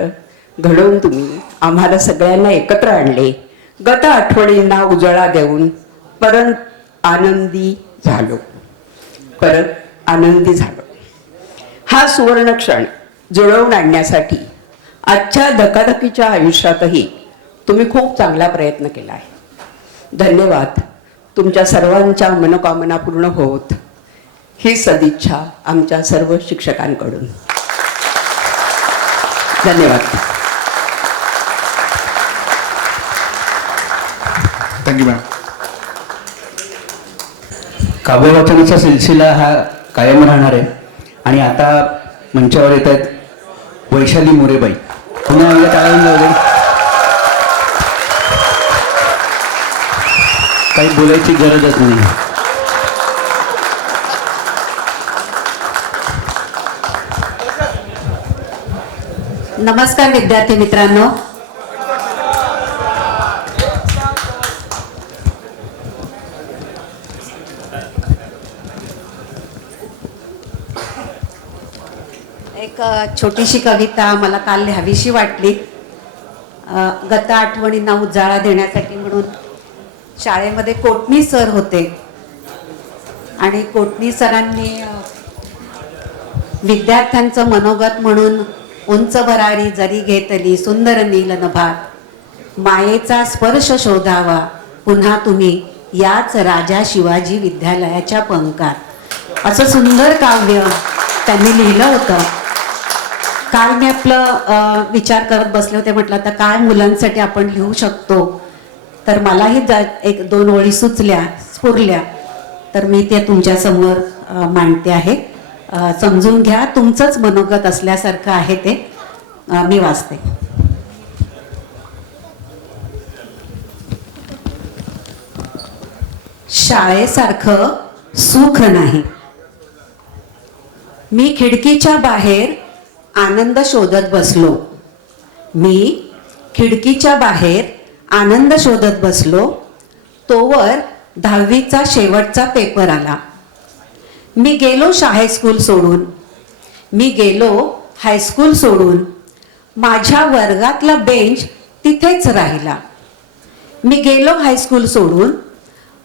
घडवून तुम्ही आम्हाला सगळ्यांना एकत्र आणले. गत आठवणींना उजाळा देऊन परत आनंदी झालो. हा सुवर्ण क्षण जुळवून आणण्यासाठी आजच्या धकाधकीच्या आयुष्यातही तुम्ही खूप चांगला प्रयत्न केला आहे. धन्यवाद. तुमच्या सर्वांच्या मनोकामना पूर्ण होत ही सदिच्छा आमच्या सर्व शिक्षकांकडून. धन्यवाद. Thank you ma'am. काव्यवाचनाचा सिलसिला हा कायम राहणार आहे. आणि आता मंचावर येत आहेत वैशाली मोरेबाई. पुन्हा एकदा टाळ्या वगैरे. काही बोलायची गरजच नाही. नमस्कार विद्यार्थी मित्रांनो. एक छोटीशी कविता मला काल लिहावीशी वाटली. गत आठवणींना उजाळा देण्यासाठी म्हणून शाळेमध्ये कोटणी सर होते आणि कोटणी सरांनी विद्यार्थ्यांचं मनोगत म्हणून उंच भरारी जरी घेतली सुंदर नील नभात मायेचा स्पर्श शोधावा पुन्हा तुम्ही याच राजा शिवाजी विद्यालयाच्या पंकात असं सुंदर काव्य त्यांनी लिहिलं होतं. काल मी आपलं विचार करत बसले होते. म्हटलं आता काय मुलांसाठी आपण लिहू शकतो. तर मलाही एक दोन ओळी सुचल्या स्फुरल्या तर मी ते तुमच्यासमोर मांडते आहे. समजून घ्या, तुमचंच मनोगत असल्यासारखं आहे ते. मी वाचते. शाळेसारखं सुख नाही. मी खिडकीच्या बाहेर आनंद शोधत बसलो. मी खिडकीच्या बाहेर आनंद शोधत बसलो तोवर 10वीचा शेवटचा पेपर आला. मी गेलो हायस्कूल सोडून. मी गेलो हायस्कूल सोडून. माझ्या वर्गातला बेंच तिथेच राहिला. मी गेलो हायस्कूल सोडून.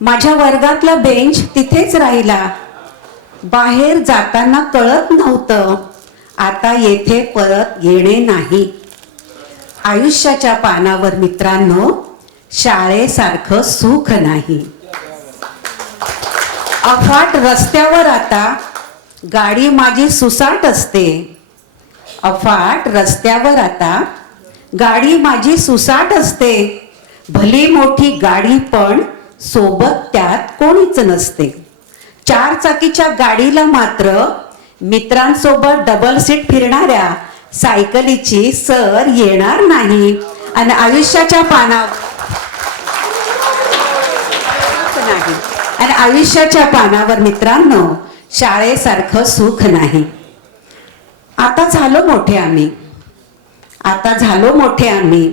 माझ्या वर्गातला बेंच तिथेच राहिला. बाहेर जाताना कळत नव्हतं आता येथे परत येणे नाही. आयुष्याच्या पानावर मित्रांनो शाळेसारखं सुख नाही. अफाट रस्त्यावर आता गाडी माझी सुसाट असते. अफाट रस्त्यावर आता गाडी माझी सुसाट असते. भली मोठी गाडी पण सोबत त्यात कोणीच नसते. 4 चाकीच्या गाडीला मात्र मित्रांसोबत डबल सीट फिरणाऱ्या सायकलीची सर येणार नाही. आणि आयुष्याच्या पानावर नाही. आणि आयुष्याच्या पानावर मित्रांनो शाळेसारखं सुख नाही. आता झालो मोठे आम्ही. आता झालो मोठे आम्ही.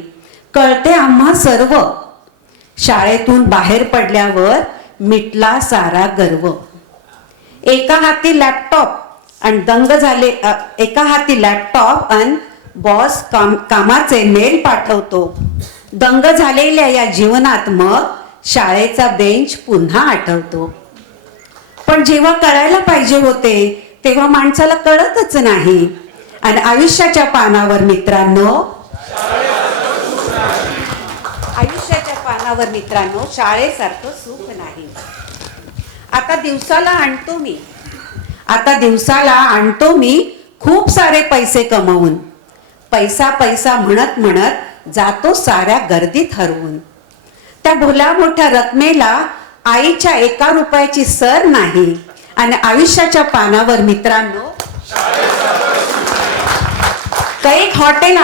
कळते आम्हा सर्व. शाळेतून बाहेर पडल्यावर मिटला सारा गर्व. एका हाती लॅपटॉप आणि दंग झाले. एका हाती लॅपटॉप आणि बॉस कामाचे मेल पाठवतो. दंग झालेल्या या जीवनात मग शाळेचा बेंच पुन्हा आठवतो. पण जेव्हा कळायला पाहिजे होते तेव्हा माणसाला कळतच नाही. आणि आयुष्याच्या पानावर मित्रांनो आयुष्याच्या पानावर मित्रांनो शाळेसारखं सुख नाही. आता दिवसाला आणतो मी खूप सारे पैसे कमवून. पैसा पैसा म्हणत म्हणत जातो साऱ्या गर्दीत हरवून. त्या भोल्या मोठ्या रकमेला आईच्या 1 रुपयाची सर नाही. आणि आयुष्याच्या पानावर मित्रांनो कैक हॉटेल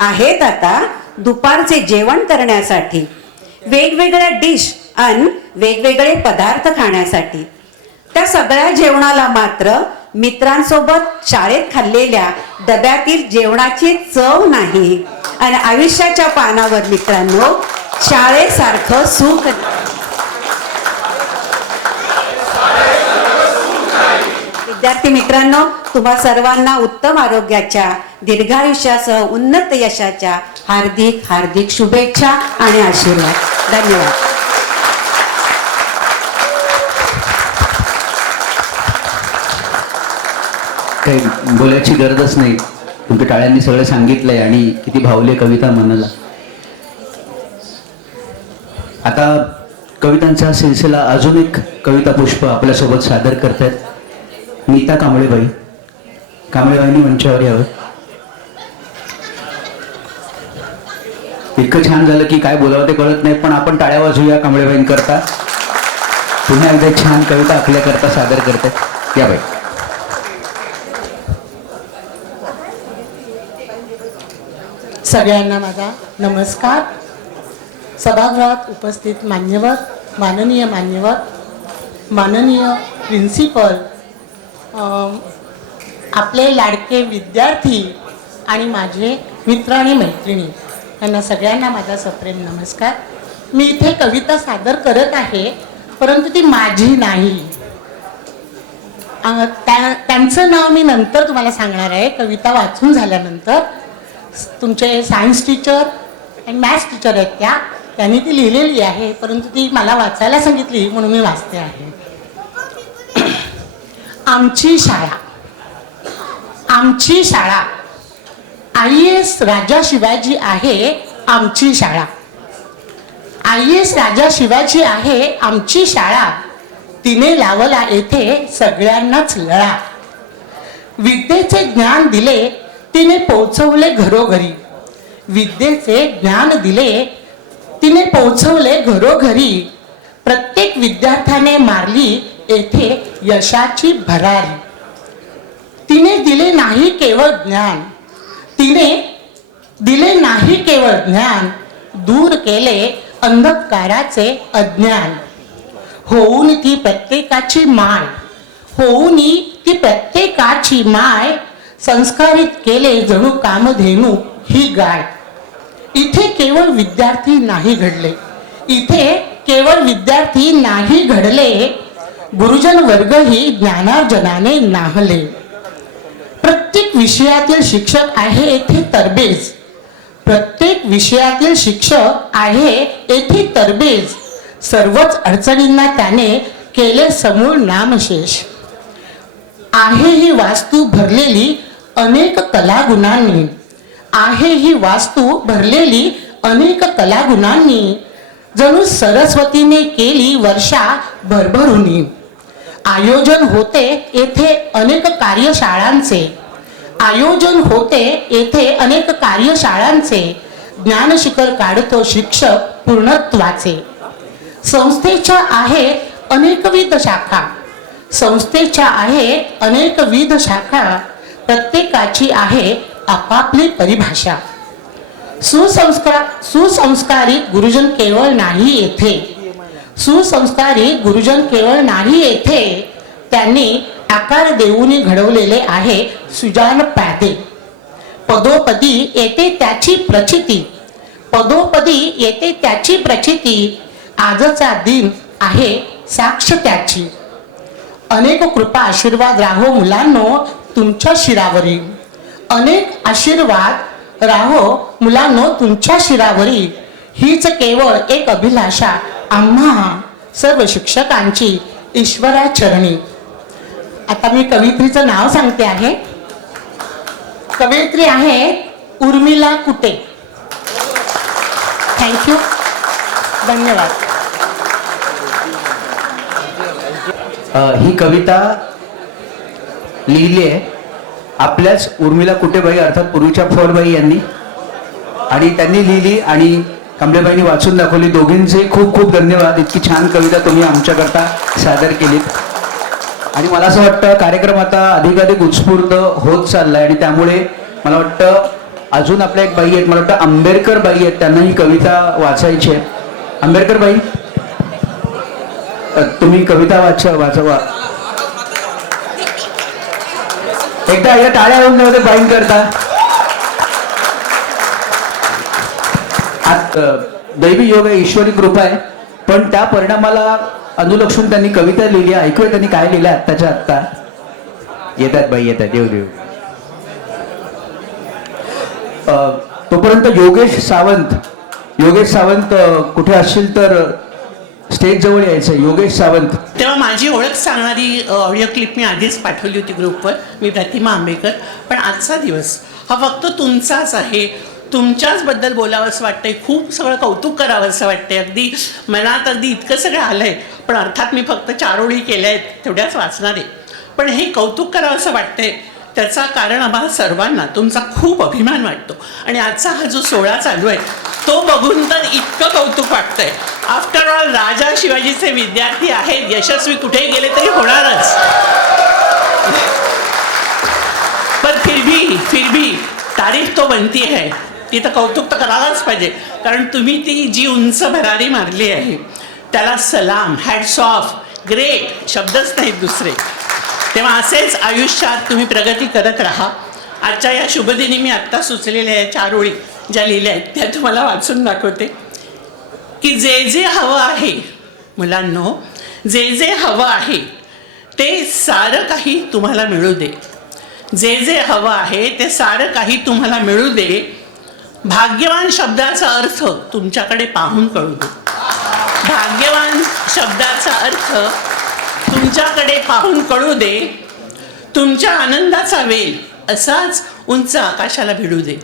आहेत आता दुपारचे जेवण करण्यासाठी. वेगवेगळ्या डिश आणि वेगवेगळे पदार्थ खाण्यासाठी. त्या सगळ्या जेवणाला मात्र मित्रांसोबत शाळेत खाल्लेल्या डब्यातील जेवणाची चव नाही. आणि आयुष्याच्या पानावर मित्रांनो शाळेसारखं सुख. विद्यार्थी मित्रांनो तुम्हा सर्वांना उत्तम आरोग्याच्या दीर्घायुष्यासह उन्नत यशाच्या हार्दिक हार्दिक शुभेच्छा आणि आशीर्वाद. धन्यवाद. काही बोलायची गरजच नाही. तुमच्या टाळ्यांनी सगळं सांगितलंय आणि किती भावले कविता मनाला. आता कवितांचा सिलसिला अजून एक कविता पुष्प आपल्यासोबत सादर करतायत नीता कांबळेबाई. कांबळेबाईंनी मंचावर यावं. इतकं छान झालं की काय बोलावं ते कळत नाही, पण आपण टाळ्या वाजूया कांबळेबाईंकरता. पुन्हा एकदा छान कविता आपल्याकरता सादर करतात. या बाई. सगळ्यांना माझा नमस्कार. सभागृहात उपस्थित मान्यवर, माननीय प्रिन्सिपल, आपले लाडके विद्यार्थी आणि माझे मित्र आणि मैत्रिणी यांना सगळ्यांना माझा सप्रेम नमस्कार. मी इथे कविता सादर करत आहे परंतु ती माझी नाही. त्यांचं नाव मी नंतर तुम्हाला सांगणार आहे कविता वाचून झाल्यानंतर. तुमचे सायन्स टीचर आणि मॅथ्स टीचर आहेत त्यांनी ती लिहिलेली आहे परंतु ती मला वाचायला सांगितली म्हणून मी वाचते आहे. आमची शाळा IAS राजा शिवाजी आहे आमची शाळा. IAS राजा शिवाजी आहे आमची शाळा. तिने लावला येथे सगळ्यांनाच लळा. विद्येचे ज्ञान दिले तिने पोहोचवले घरोघरी. विद्येचे ज्ञान दिले तिने पोहोचवले घरोघरी. प्रत्येक विद्यार्थ्याने मारली येथे यशाची भरारी. तिने दिले नाही केवळ ज्ञान, तिने दिले नाही केवळ ज्ञान, दूर केले अंधकाराचे अज्ञान. होऊन ती प्रत्येकाची माय, होऊन ती प्रत्येकाची माय, संस्कारित केले जणू कामधेनू ही गाय. इथे केवळ विद्यार्थी नाही घडले, इथे केवळ विद्यार्थी नाही घडले, गुरुजन वर्गही ज्ञानार्जनाने नाहले. प्रत्येक विषयातील शिक्षक आहे येथे तरबेज, प्रत्येक विषयातील शिक्षक आहे येथे तरबेज. सर्वच अडचणींना त्याने केले समूळ नामशेष. आहे ही वास्तू भरलेली अनेक कलागुणांनी, आहे ही वास्तू भरलेली अनेक कलागुणांनी, जणू सरस्वतीने केली वर्षा भरभरुनी. आयोजन होते येथे अनेक कार्यशाळांचे, आयोजन होते येथे अनेक कार्यशाळांचे, ज्ञानशिखर काढतो शिक्षक पूर्णत्वाचे. संस्थेच्या आहेत अनेकविध शाखा, संस्थेच्या आहेत अनेकविध शाखा, प्रत्येकाची आहे आपापली परिभाषा. सुसंस्कारित गुरुजन केवळ नाही येथे, सुसंस्कारित गुरुजन केवळ नाही येथे, त्यांनी आकार देऊन घडवलेले आहे सुजान प्यादे. पदोपदी येते त्याची प्रचिती, पदोपदी येते त्याची प्रचिती, आजचा दिन आहे साक्ष त्याची. अनेक कृपा आशीर्वाद राहो मुलांनो तुमच्या शिरावरी, अनेक आशीर्वाद राहो मुलांनो तुमच्या शिरावरी. हीच केवळ एक अभिलाषा आम्हा सर्व शिक्षकांची ईश्वरा चरणी. आता मी कवयित्रीचं नाव सांगते आहे. कवयित्री आहे उर्मिला कुटे. थँक्यू, धन्यवाद. ही कविता लिहिली आहे आपल्याच उर्मिला कुटेबाई अर्थात पूर्वीच्या फौलबाई यांनी, आणि त्यांनी लिहिली आणि कमलेबाईंनी वाचून दाखवली. दोघींचे खूप खूप धन्यवाद. इतकी छान कविता तुम्ही आमच्याकरता सादर केलीत. आणि मला असं वाटतं कार्यक्रम आता अधिकाधिक उत्स्फूर्त होत चाललाय आणि त्यामुळे मला वाटतं अजून आपल्या एक बाई आहेत, मला वाटतं आंबेडकर बाई आहेत, त्यांना ही कविता वाचायची आहे. आंबेडकर बाई तुम्ही कविता वाचवा. एकदा या टाळ्या होऊन बाईंग करता. दैवी योग आहे, ईश्वरी कृपा आहे, पण त्या परिणामाला अनुलक्षून त्यांनी कविता लिहिली. ऐकूया त्यांनी काय लिहिलं आत्ताच्या आत्ता. येतात बाई येतात, देव देव. तोपर्यंत योगेश सावंत कुठे असतील तर स्टेज जवळ यायचं. योगेश सावंत. तेव्हा माझी ओळख सांगणारी ऑडिओ क्लिप मी आधीच पाठवली होती ग्रुपवर. मी प्रतिमा आंबेकर. पण आजचा दिवस हा फक्त तुमचाच आहे. तुमच्याचबद्दल बोलावं असं वाटतंय, खूप सगळं कौतुक करावं असं वाटतंय. अगदी मनात अगदी इतकं सगळं आलं आहे. पण अर्थात मी फक्त 4 ओळी केल्या आहेत, तेवढ्याच वाचणार आहे. पण हे कौतुक करावं असं वाटतंय त्याचा कारण आम्हाला सर्वांना तुमचा खूप अभिमान वाटतो. आणि आजचा हा जो सोहळा चालू आहे तो बघून तर इतकं कौतुक वाटतंय. आफ्टर ऑल राजा शिवाजीचे विद्यार्थी आहेत, यशस्वी कुठेही गेले तरी होणारच. पण फिर भी तारीफ तो बनती है. तिथं कौतुक तर करायलाच पाहिजे, कारण तुम्ही ती जी उंच भरारी मारली आहे त्याला सलाम, हॅट्स ऑफ, ग्रेट, शब्दच नाहीत दुसरे. तेव्हा असेच आयुष्यात तुम्ही प्रगती करत राहा. आजच्या या शुभदिनी मी आत्ता सुचलेल्या या 4 ओळी ज्या लिहिल्या आहेत त्या तुम्हाला वाचून दाखवते. की जे जे हवं आहे मुलांनो, जे जे हवं आहे ते सारं काही तुम्हाला मिळू दे. जे जे हवं आहे ते सारं काही तुम्हाला मिळू दे. भाग्यवान शब्दाचा अर्थ तुमच्याकडे पाहून कळू दे. भाग्यवान शब्दाचा अर्थ तुमच्याकडे पाहून कळू दे. तुमच्या आनंदाचा वेल असाच उंच आकाशाला भिडू दे.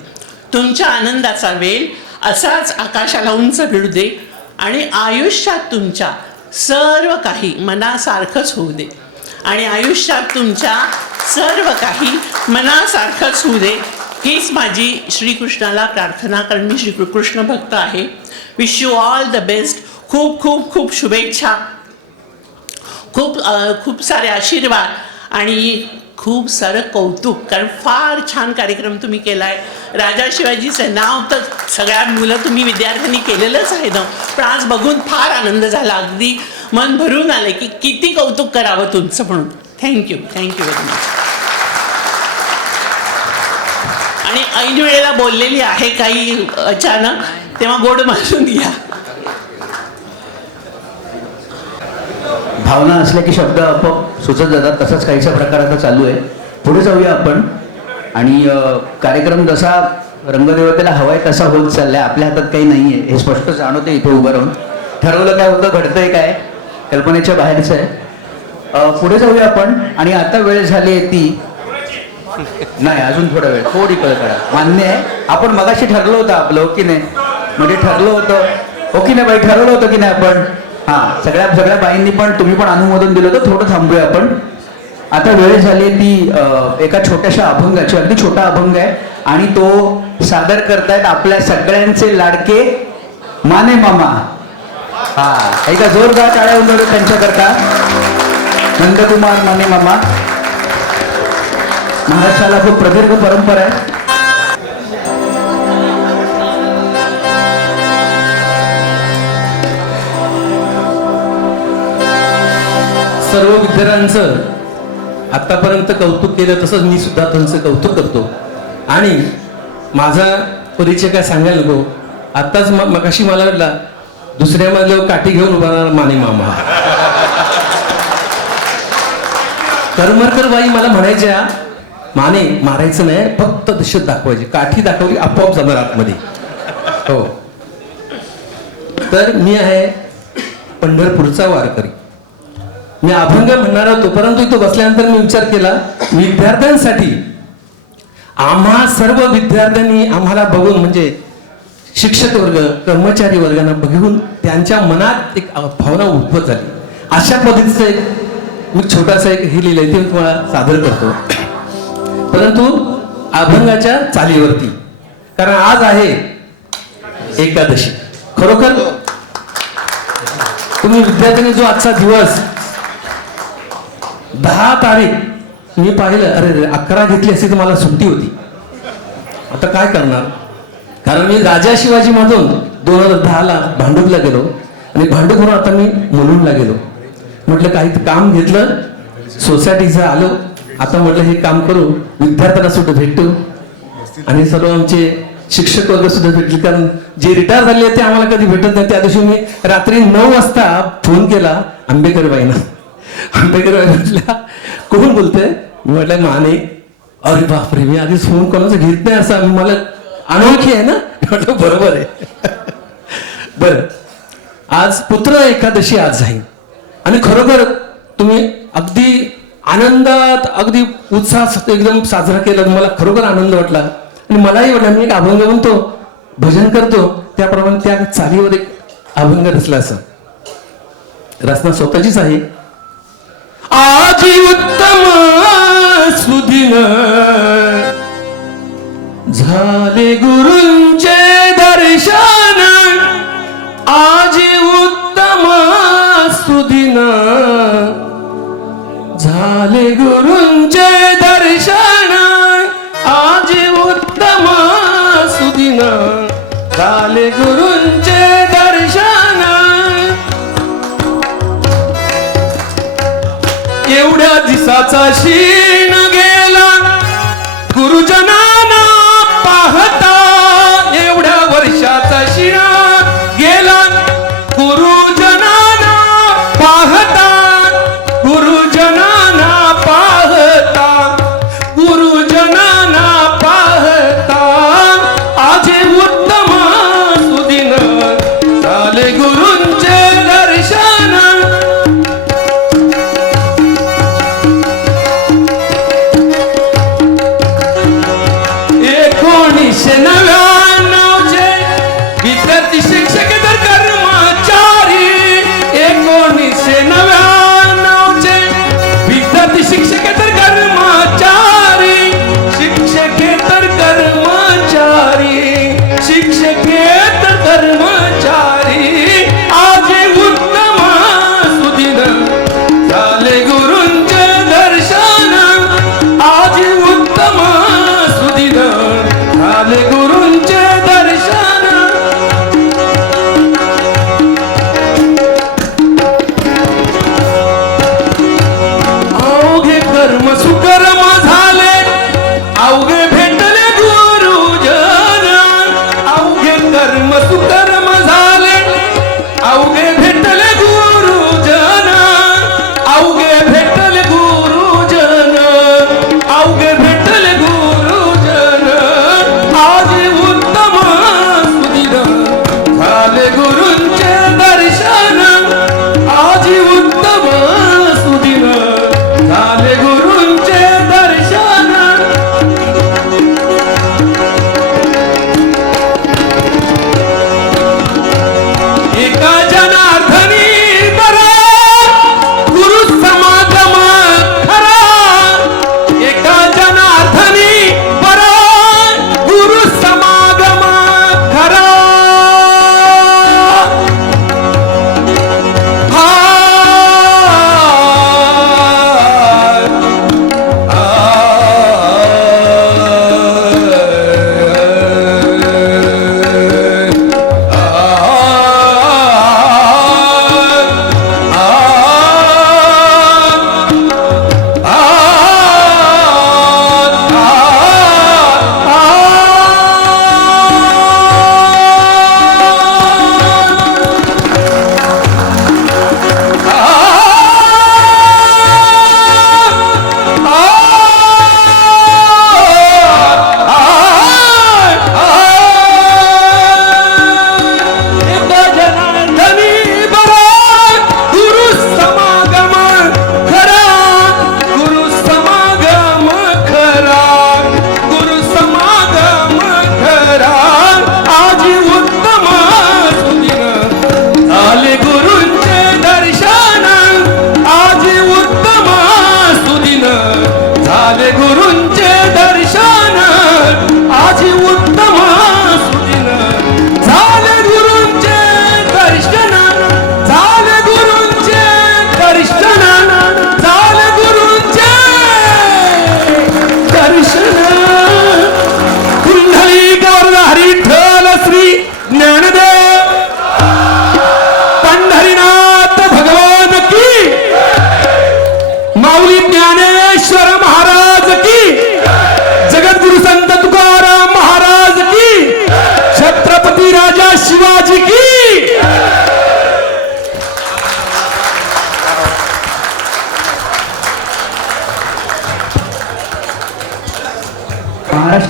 तुमच्या आनंदाचा वेल असाच आकाशाला उंच भिडू दे. आणि आयुष्यात तुमच्या सर्व काही मनासारखंच होऊ दे. आणि आयुष्यात तुमच्या सर्व काही मनासारखंच होऊ दे. हीच माझी श्रीकृष्णाला प्रार्थना, कारण मी श्रीकृष्ण भक्त आहे. Wish you all the best. खूप खूप खूप शुभेच्छा. खूप सारे आशीर्वाद आणि खूप सारं कौतुक, कारण फार छान कार्यक्रम तुम्ही केला आहे. राजा शिवाजीचं नाव तर सगळ्या मुलं तुम्ही विद्यार्थ्यांनी केलेलंच आहे ना, पण आज बघून फार आनंद झाला, अगदी मन भरून आलं की किती कौतुक करावं तुमचं म्हणून. Thank you very much. आणि ऐन वेळेला बोललेली आहे काही अचानक, तेव्हा गोड मारून घ्या. भावना असल्या की शब्द आपोआप सुचत जातात, तसाच काहीसा प्रकार आता चालू आहे. पुढे जाऊया आपण. आणि कार्यक्रम जसा रंगदेवतेला हवाय तसा होत चाललाय, आपल्या हातात काही नाही आहे हे स्पष्ट जाणवते इथे उभं राहून. ठरवलं काय होतं, घडतंय काय, कल्पनेच्या बाहेरचं आहे. पुढे जाऊया आपण. आणि आता वेळ झाली आहे ती नाही, अजून थोडा वेळ, थोडी कळ करा. मान्य आहे, आपण मगाशी ठरलं होतं आपलं, हो की नाही? म्हणजे ठरलं होतं, हो की नाही बाई, ठरवलं होतं की नाही आपण? हां, सगळ्या बाईंनी पण, तुम्ही पण अनुमोदन दिलं होतं. थोडं थांबूया आपण. आता वेळ झाली ती एका छोट्याशा अभंगाची, अगदी छोटा अभंग आहे आणि तो सादर करतायत आपल्या सगळ्यांचे लाडके माने मामा. हा, एका जोरदार टाळ्या उमटवल्या त्यांच्याकरता. नंदकुमार माने मामा. महाराष्ट्राला खूप प्रदीर्घ परंपरा आहे. सर्व विद्यार्थ्यांचं आतापर्यंत कौतुक केलं, तसंच मी सुद्धा त्यांचं कौतुक करतो. आणि माझा परिचय काय सांगायला नको. आत्ताच मगाशी मला वाटला दुसऱ्या मधलं काठी घेऊन उभा राहणार माने मामा. करमरकर बाई मला म्हणायच्या, माने मारायचं नाही, फक्त दशत दाखवायची, काठी दाखवली आपोआप जाणार आतमध्ये. हो, तर मी आहे पंढरपूरचा वारकरी. मी अभंग म्हणणार होतो, परंतु इथं बसल्यानंतर मी विचार केला, विद्यार्थ्यांसाठी, आम्हा सर्व विद्यार्थ्यांनी आम्हाला बघून, म्हणजे शिक्षक वर्ग, कर्मचारी वर्गांना बघून त्यांच्या मनात एक भावना उद्भूत झाली. अशा पद्धतीचं एक मी छोटासा एक हे लिहिलंय, ते मी तुम्हाला सादर करतो, परंतु अभंगाच्या चालीवरती, कारण आज आहे एकादशी. खरोखर तुम्ही विद्यार्थ्यांनी जो आजचा दिवस 10 तारीख मी पाहिलं, अरे 11 घेतली असती तर मला सुट्टी होती. आता काय करणार, कारण मी राजा शिवाजी मधून 2010ला भांडूपला गेलो आणि भांडूपवरून आता मी मुलुंडला गेलो. म्हटलं काही काम घेतलं, सोसायटीचं आलो, आता म्हटलं हे काम करू, विद्यार्थ्यांना सुद्धा भेटतो आणि सर्व आमचे शिक्षक वर्ग सुद्धा भेटले, कारण जे रिटायर झाले ते आम्हाला कधी भेटत नाही. त्या दिवशी मी रात्री 9 वाजता फोन केला आंबेकर बाईंना. आंबेकर बाई म्हटल्या, कोण बोलतंय? मी म्हटलं माने. अरे बापरे, मी आधीच फोन कोणाचं घेत नाही, असं मला अनोळखी आहे ना. म्हटलं बरोबर आहे. बरं, आज पुत्र एकादशी आज आहे आणि खरोखर तुम्ही अगदी आनंदात, अगदी उत्साहात एकदम साजरा केला. मला खरोखर आनंद वाटला आणि मलाही वाटलं, मी एक अभंग म्हणतो, भजन करतो, त्याप्रमाणे त्या चालीवर एक अभंग रचला. असं रचना स्वतःचीच आहे. आजी उत्तम सुदिन झाले गुरूंचे दर्शन, आजी उत्तम सुदिन झाले गुरूंचे दर्शन, आजी उत्तम सुदिन झाले गुरूंचे दर्शन. एवढ्या दिसाचा क्षीण गेला गुरुजनांना पाहता, एवढ्या वर्षाचा क्षीण गेला गुरुजनांना पाहता, गुरुजनांना पाहता, गुरुजनांना पाहता, आज उत्तम सुदिन झाले गुरूंचे दर्शन.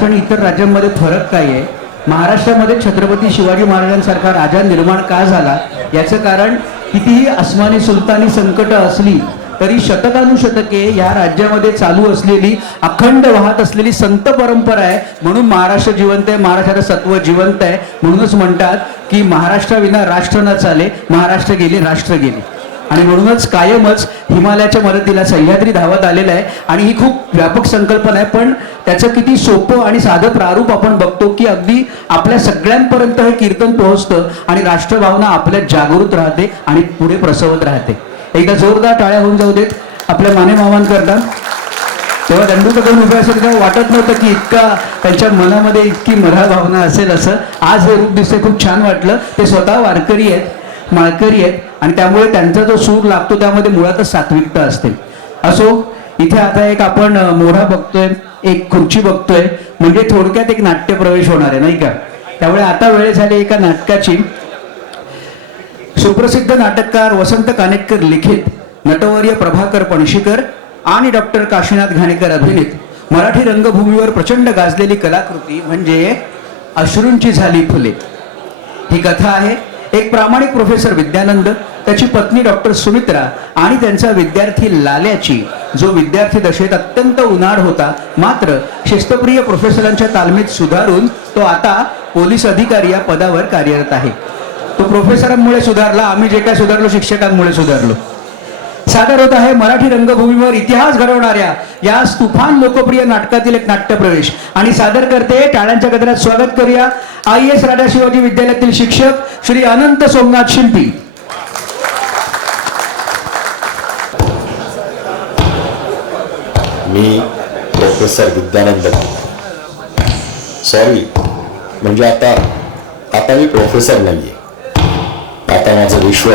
महाराष्ट्र आणि इतर राज्यांमध्ये फरक काय आहे, महाराष्ट्रामध्ये छत्रपती शिवाजी महाराजांसारखा राजा निर्माण का झाला, याचं कारण कितीही अस्मानी सुलतानी संकट असली तरी शतकानुशतके या राज्यामध्ये चालू असलेली अखंड वाहत असलेली संत परंपरा आहे. म्हणून महाराष्ट्र जिवंत आहे, महाराष्ट्राचं सत्व जिवंत आहे. म्हणूनच म्हणतात की महाराष्ट्राविना राष्ट्र न चाले, महाराष्ट्र गेले राष्ट्र गेले. आणि म्हणूनच कायमच हिमालयाच्या मदतीला सह्याद्री धावत आलेला आहे. आणि ही खूप व्यापक संकल्पना आहे, पण त्याचं किती सोपं आणि साधं प्रारूप आपण बघतो की अगदी आपल्या सगळ्यांपर्यंत हे कीर्तन पोहोचतं आणि राष्ट्रभावना आपल्यात जागृत राहते आणि पुढे प्रसवत राहते. एकदा जोरदार टाळ्या होऊन जाऊ देत आपल्या माने मामांकरता. तेव्हा दंडुका करून उभे असेल तेव्हा वाटत नव्हतं की इतका त्यांच्या मनामध्ये इतकी मराळ भावना असेल असं. आज हे रूप दिसते, खूप छान वाटलं. ते स्वतः वारकरी आहेत, माळकरी आहेत आणि त्यामुळे त्यांचा जो सूर लागतो त्यामध्ये मुळातच सात्विकता असते. असो, इथे आता एक आपण मोढा बघतोय, एक खुर्ची बघतोय, म्हणजे थोडक्यात एक नाट्य प्रवेश होणार आहे नाही का. त्यामुळे आता वेळ झाली एका नाटकाची. सुप्रसिद्ध नाटककार वसंत कानेटकर लिखित, नटवर्य प्रभाकर पणशीकर आणि डॉक्टर काशीनाथ घाणेकर अभिनीत मराठी रंगभूमीवर प्रचंड गाजलेली कलाकृती म्हणजे अश्रूंची झाली फुले. ही कथा आहे एक प्रामाणिक प्रोफेसर विद्यानंद, त्याची पत्नी डॉक्टर सुमित्रा आणि त्यांचा विद्यार्थी लाल्याची, जो विद्यार्थी दशेत अत्यंत उन्हाळ होता, मात्र शिस्तप्रिय प्रोफेसरांच्या तालमीत सुधारून तो आता पोलीस अधिकारी या पदावर कार्यरत आहे. तो प्रोफेसरांमुळे सुधारला, आम्ही जे काय सुधारलो शिक्षकांमुळे सुधारलो. सादर होत आहे मराठी रंगभूमीवर इतिहास घडवणाऱ्या या तुफान लोकप्रिय नाटकातील एक नाट्यप्रवेश. आणि सादर करते, टाळ्यांच्या गजरात स्वागत करूया, IAS राजा शिवाजी विद्यालयातील शिक्षक श्री अनंत सोमनाथ शिंपी. मी प्रोफेसर विद्यानंद. सॉरी, म्हणजे आता मी प्रोफेसर नाहीये. आता माझं विश्व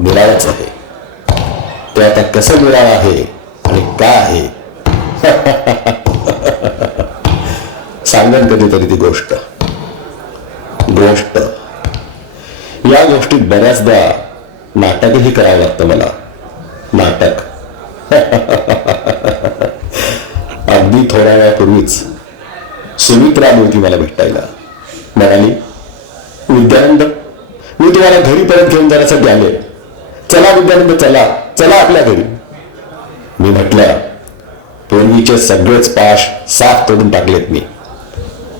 निराळच आहे. ते आता कसं निराळ आहे आणि काय आहे सांगेन कधीतरी ती गोष्ट. या गोष्टीत बऱ्याचदा नाटकही करावं लागतं मला. नाटक अगदी थोड्या वेळापूर्वीच सुमित्रा आली होती मला भेटायला. म्हणाली, विद्यानंद, मी तुम्हाला घरी परत घेऊन जाण्यासाठी आले. चला विद्यानंद, चला चला आपल्या घरी. मी म्हटलं, पूर्वीचे सगळेच पाश साफ तोडून टाकलेत मी,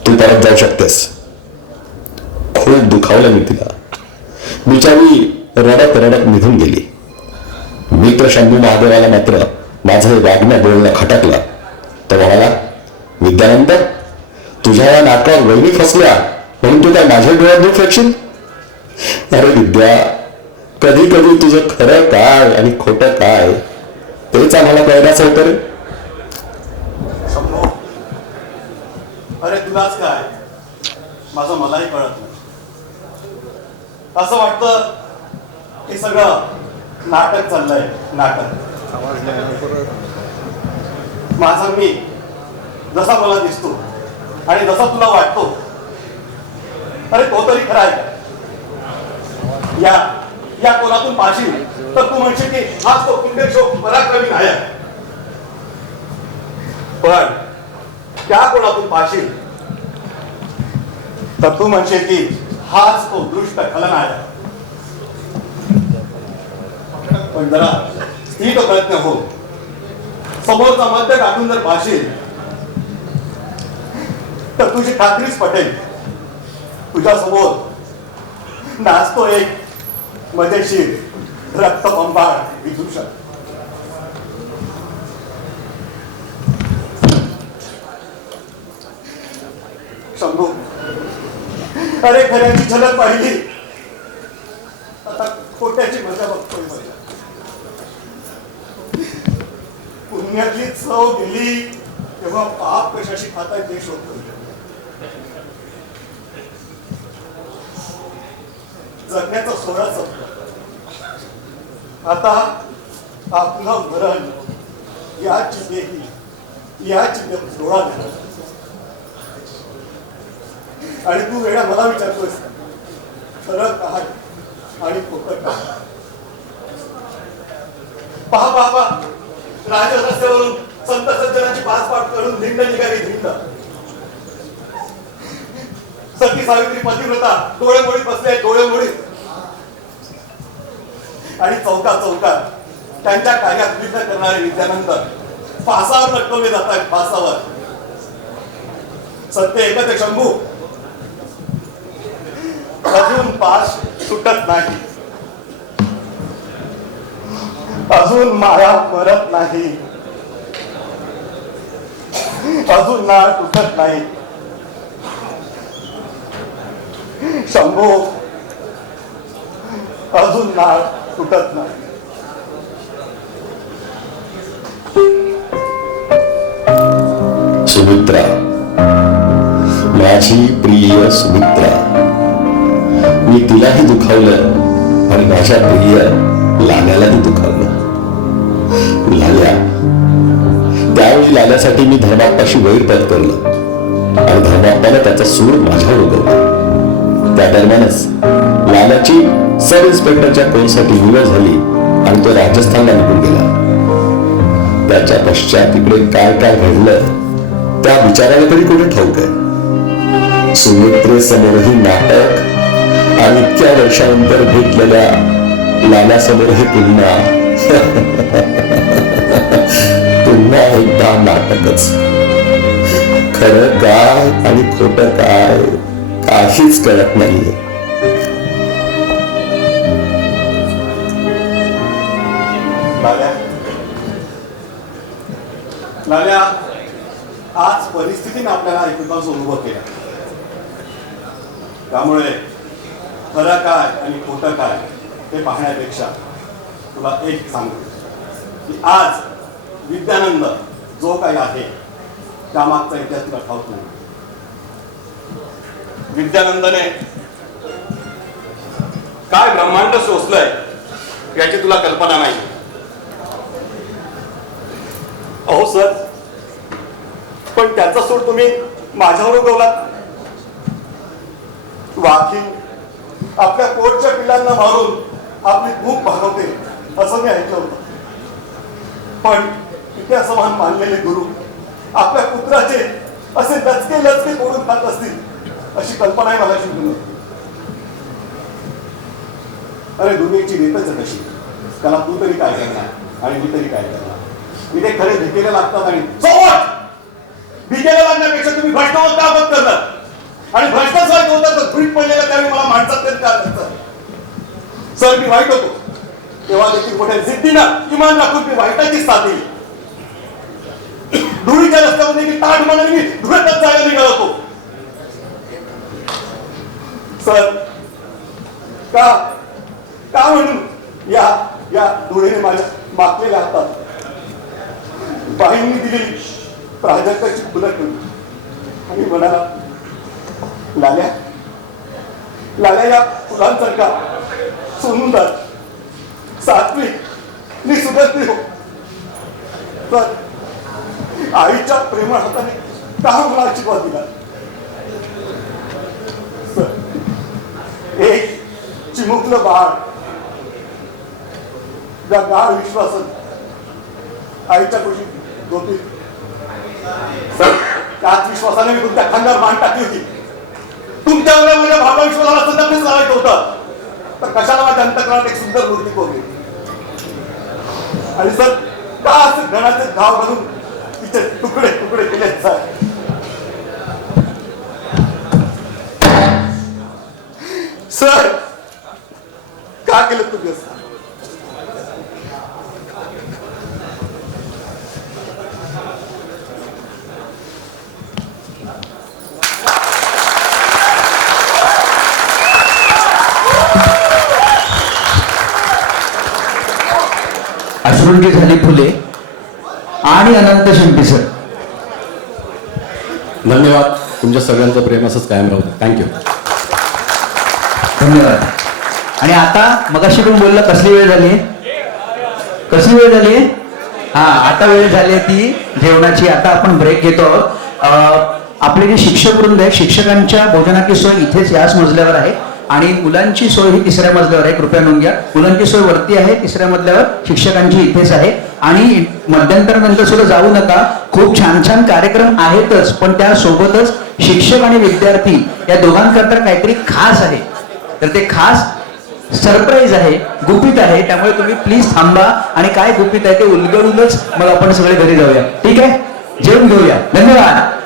तू परत जाऊ शकतेस. खूप दुखावलं मी तिला. बिचारी रडत रडत निघून गेली. मित्र शंभू महादेवाला मात्र माझं हे वागणं बोलणं खटकलं. तो म्हणाला, विद्यानंद, तुझ्या या नाटकावर वहिनी फसल्या म्हणून तू काय माझ्या डोळ्यात दूर फेकशील? अरे विद्या, कधी कधी तुझं खरं काय आणि खोटं काय तेच आम्हाला कळण्याचं होतं रे. अरे तुलाच काय, माझं मलाही कळत नाही. असं वाटतं हे सगळं नाटक चाललंय, नाटक. माझा मी जसा मला दिसतो आणि जसा तुला वाटतो, अरे तो तरी खरा आहे का? या कोणातून पाहशील तर तू म्हणशील की हाच तो किंडेशो पराक्रमी नायक. पण त्या कोणातून पाहशील तर तू म्हणशील की हाच तो दुष्ट खलनायक. पण जरा स्थिर प्रयत्न हो, समोरचा मध्य गाठून जर पाहशील तर तुझी खात्रीच पटेल, तुझ्या समोर नाचतो एक मजेशीर रक्तबंबाळ विदूषक. शंभू, अरे खऱ्याची झलक पाहिली, आता खोट्याची मजा बघतोय. मजा पुण्यातली चव गेली तेव्हा पाप कशाशी खाता ते शोधतो. जगण्याचा सोहळा संपला, आता आपलं मरण याची देही याची सोहळा झाला. आणि तू वेळा मला विचारतोस खरं काय आणि खोटं काय? पहा राज रस्त्यावरून संत सज्जनाची पाच पाठ करून धिंड निघाली धिंड. सती सावित्री पतिव्रता डोळे मोडीत बसले आहेत, डोळे मोडीत. आणि चौकात चौकात त्यांच्या कार्यात विघ्न करणारे विद्यानंद फासावर लटकवले जात आहेत, फासावर. सत्य एकच शंभू, अजून पाश सुटत नाही, अजून माया मरत नाही, अजून नाळ तुटत नाही. शंभू, अजून नाळ तुटत नाही. सुमित्रा, माझी प्रिय सुमित्रा, मी तिलाही दुखावलं आणि माझ्या प्रिय लाल्यालाही दुखावलं. लाल्या, त्यावेळी लाल्यासाठी मी धर्माप्पाशी वैर पत्करलं आणि धर्माप्पाने त्याचा सूर माझ्यावर उगवला. त्या दरम्यानच लाल्याची सब इन्स्पेक्टरच्या कोर्ससाठी निवड झाली आणि तो राजस्थानला निघून गेला. त्याच्या पश्चात इकडे काय काय घडलं त्या विचाराला तरी कोणी ठाऊक आहे. सुमित्रेसमोरही नाटक आणि इतक्या वर्षानंतर भेटलेल्या लाल्यासमोर हे पुन्हा पुन्हा एकदा नाटकच. खरं काय आणि खोटं काय काहीच कळत नाहीये. लाल्या, आज परिस्थितीने आपल्याला एकमेकांचा अनुभव केला. त्यामुळे खरं काय आणि खोटं काय हे पाहण्यापेक्षा तुला एक सांगतो की आज विद्यानंद जो काही आहे त्यामागचा इतिहास तुला ठाऊक नाही. विद्यानंदने काय ब्रह्मांड शोषलंय याची तुला कल्पना नाही. अहो सर, पण त्याचा सूर तुम्ही माझ्यावर उगवलात. वाघी आपल्या पोटच्या पिलांना मारून आपली भूक भागवते असं मी ऐकलं होतं. पण इथे असं महान मानलेले गुरु आपल्या पुत्राचे असे लचके लचके तोडून खात असतील अशी कल्पनाही मला शिकून. अरे दुनियेची रीतच आहे कशी, त्याला तू तरी काय करणार आणि मी तरी काय करणार. इथे खरे भिकेला लागतात आणि भिकेला लागण्यापेक्षा तुम्ही भ्रष्टावर का बघ करतात आणि भ्रष्टाच वाईट होतात तर धुळीत पडलेला त्यावेळी मला माणसात तरी काय करतात. सर, मी वाईट होतो तेव्हा देखील मोठ्या जिद्दीनं इमान राखून मी वाईटाची साथ दिली. धुळीच्या रस्त्यावर देखील ताट म्हणाले मी धुळ्यातच जायला निघालो होतो. सर, का म्हणून या धुळीने माझ्या मागलेल्या हातात बाईंनी दिलेली प्राजक्ताची फुलं ठेवली आणि म्हणाला, लाल्या या फुलांसारखा सुंदर सात्विक निसुगंधी हो. तर आईच्या प्रेमळ हाताने का मला आशीर्वाद दिला. एक चिमुकलं बाळ त्या गाढ विश्वासात आईच्या कुशीत होती. त्याच विश्वासाने मी तुमच्या खांद्यावर मान टाकली होती. तुमच्यावर माझ्या भावा विश्वासाला संदर्भच लावायचं होतं तर कशाला माझ्या अंतकरणात एक सुंदर मूर्ती कोरली. आणि सर, का असे घणाचे घाव घालून तिचे तुकडे तुकडे केले. सर, का केलं तुम्ही असं. अश्रूंची झाली फुले आणि अनंत शिंपी. सर, धन्यवाद. तुमच्या सगळ्यांचं प्रेम असंच कायम राहू. थँक्यू. धन्यवाद. आणि आता मगाशी पण बोललं कसली वेळ झाली, कसली वेळ झाली. हा, आता वेळ झाली ती जेवणाची. आता आपण ब्रेक घेतो. आपले जे शिक्षक वृंद आहे, शिक्षकांच्या भोजनाची सोय इथेच याच मजल्यावर आहे आणि मुलांची सोय ही तिसऱ्या मजल्यावर आहे. कृपया नोंद घ्या. मुलांची सोय वरती आहे तिसऱ्या मजल्यावर, शिक्षकांची इथेच आहे. आणि मध्यंतरानंतर सुद्धा जाऊ नका. खूप छान छान कार्यक्रम आहेतच, पण त्यासोबतच शिक्षक आणि विद्यार्थी या दोघांकरता काहीतरी खास आहे. तर ते खास सरप्राईज आहे, गुपित आहे. त्यामुळे तुम्ही प्लीज थांबा आणि काय गुपित आहे ते उलगडूनच मग आपण सगळे घरी जाऊया. ठीक आहे, जेवून घेऊया. धन्यवाद.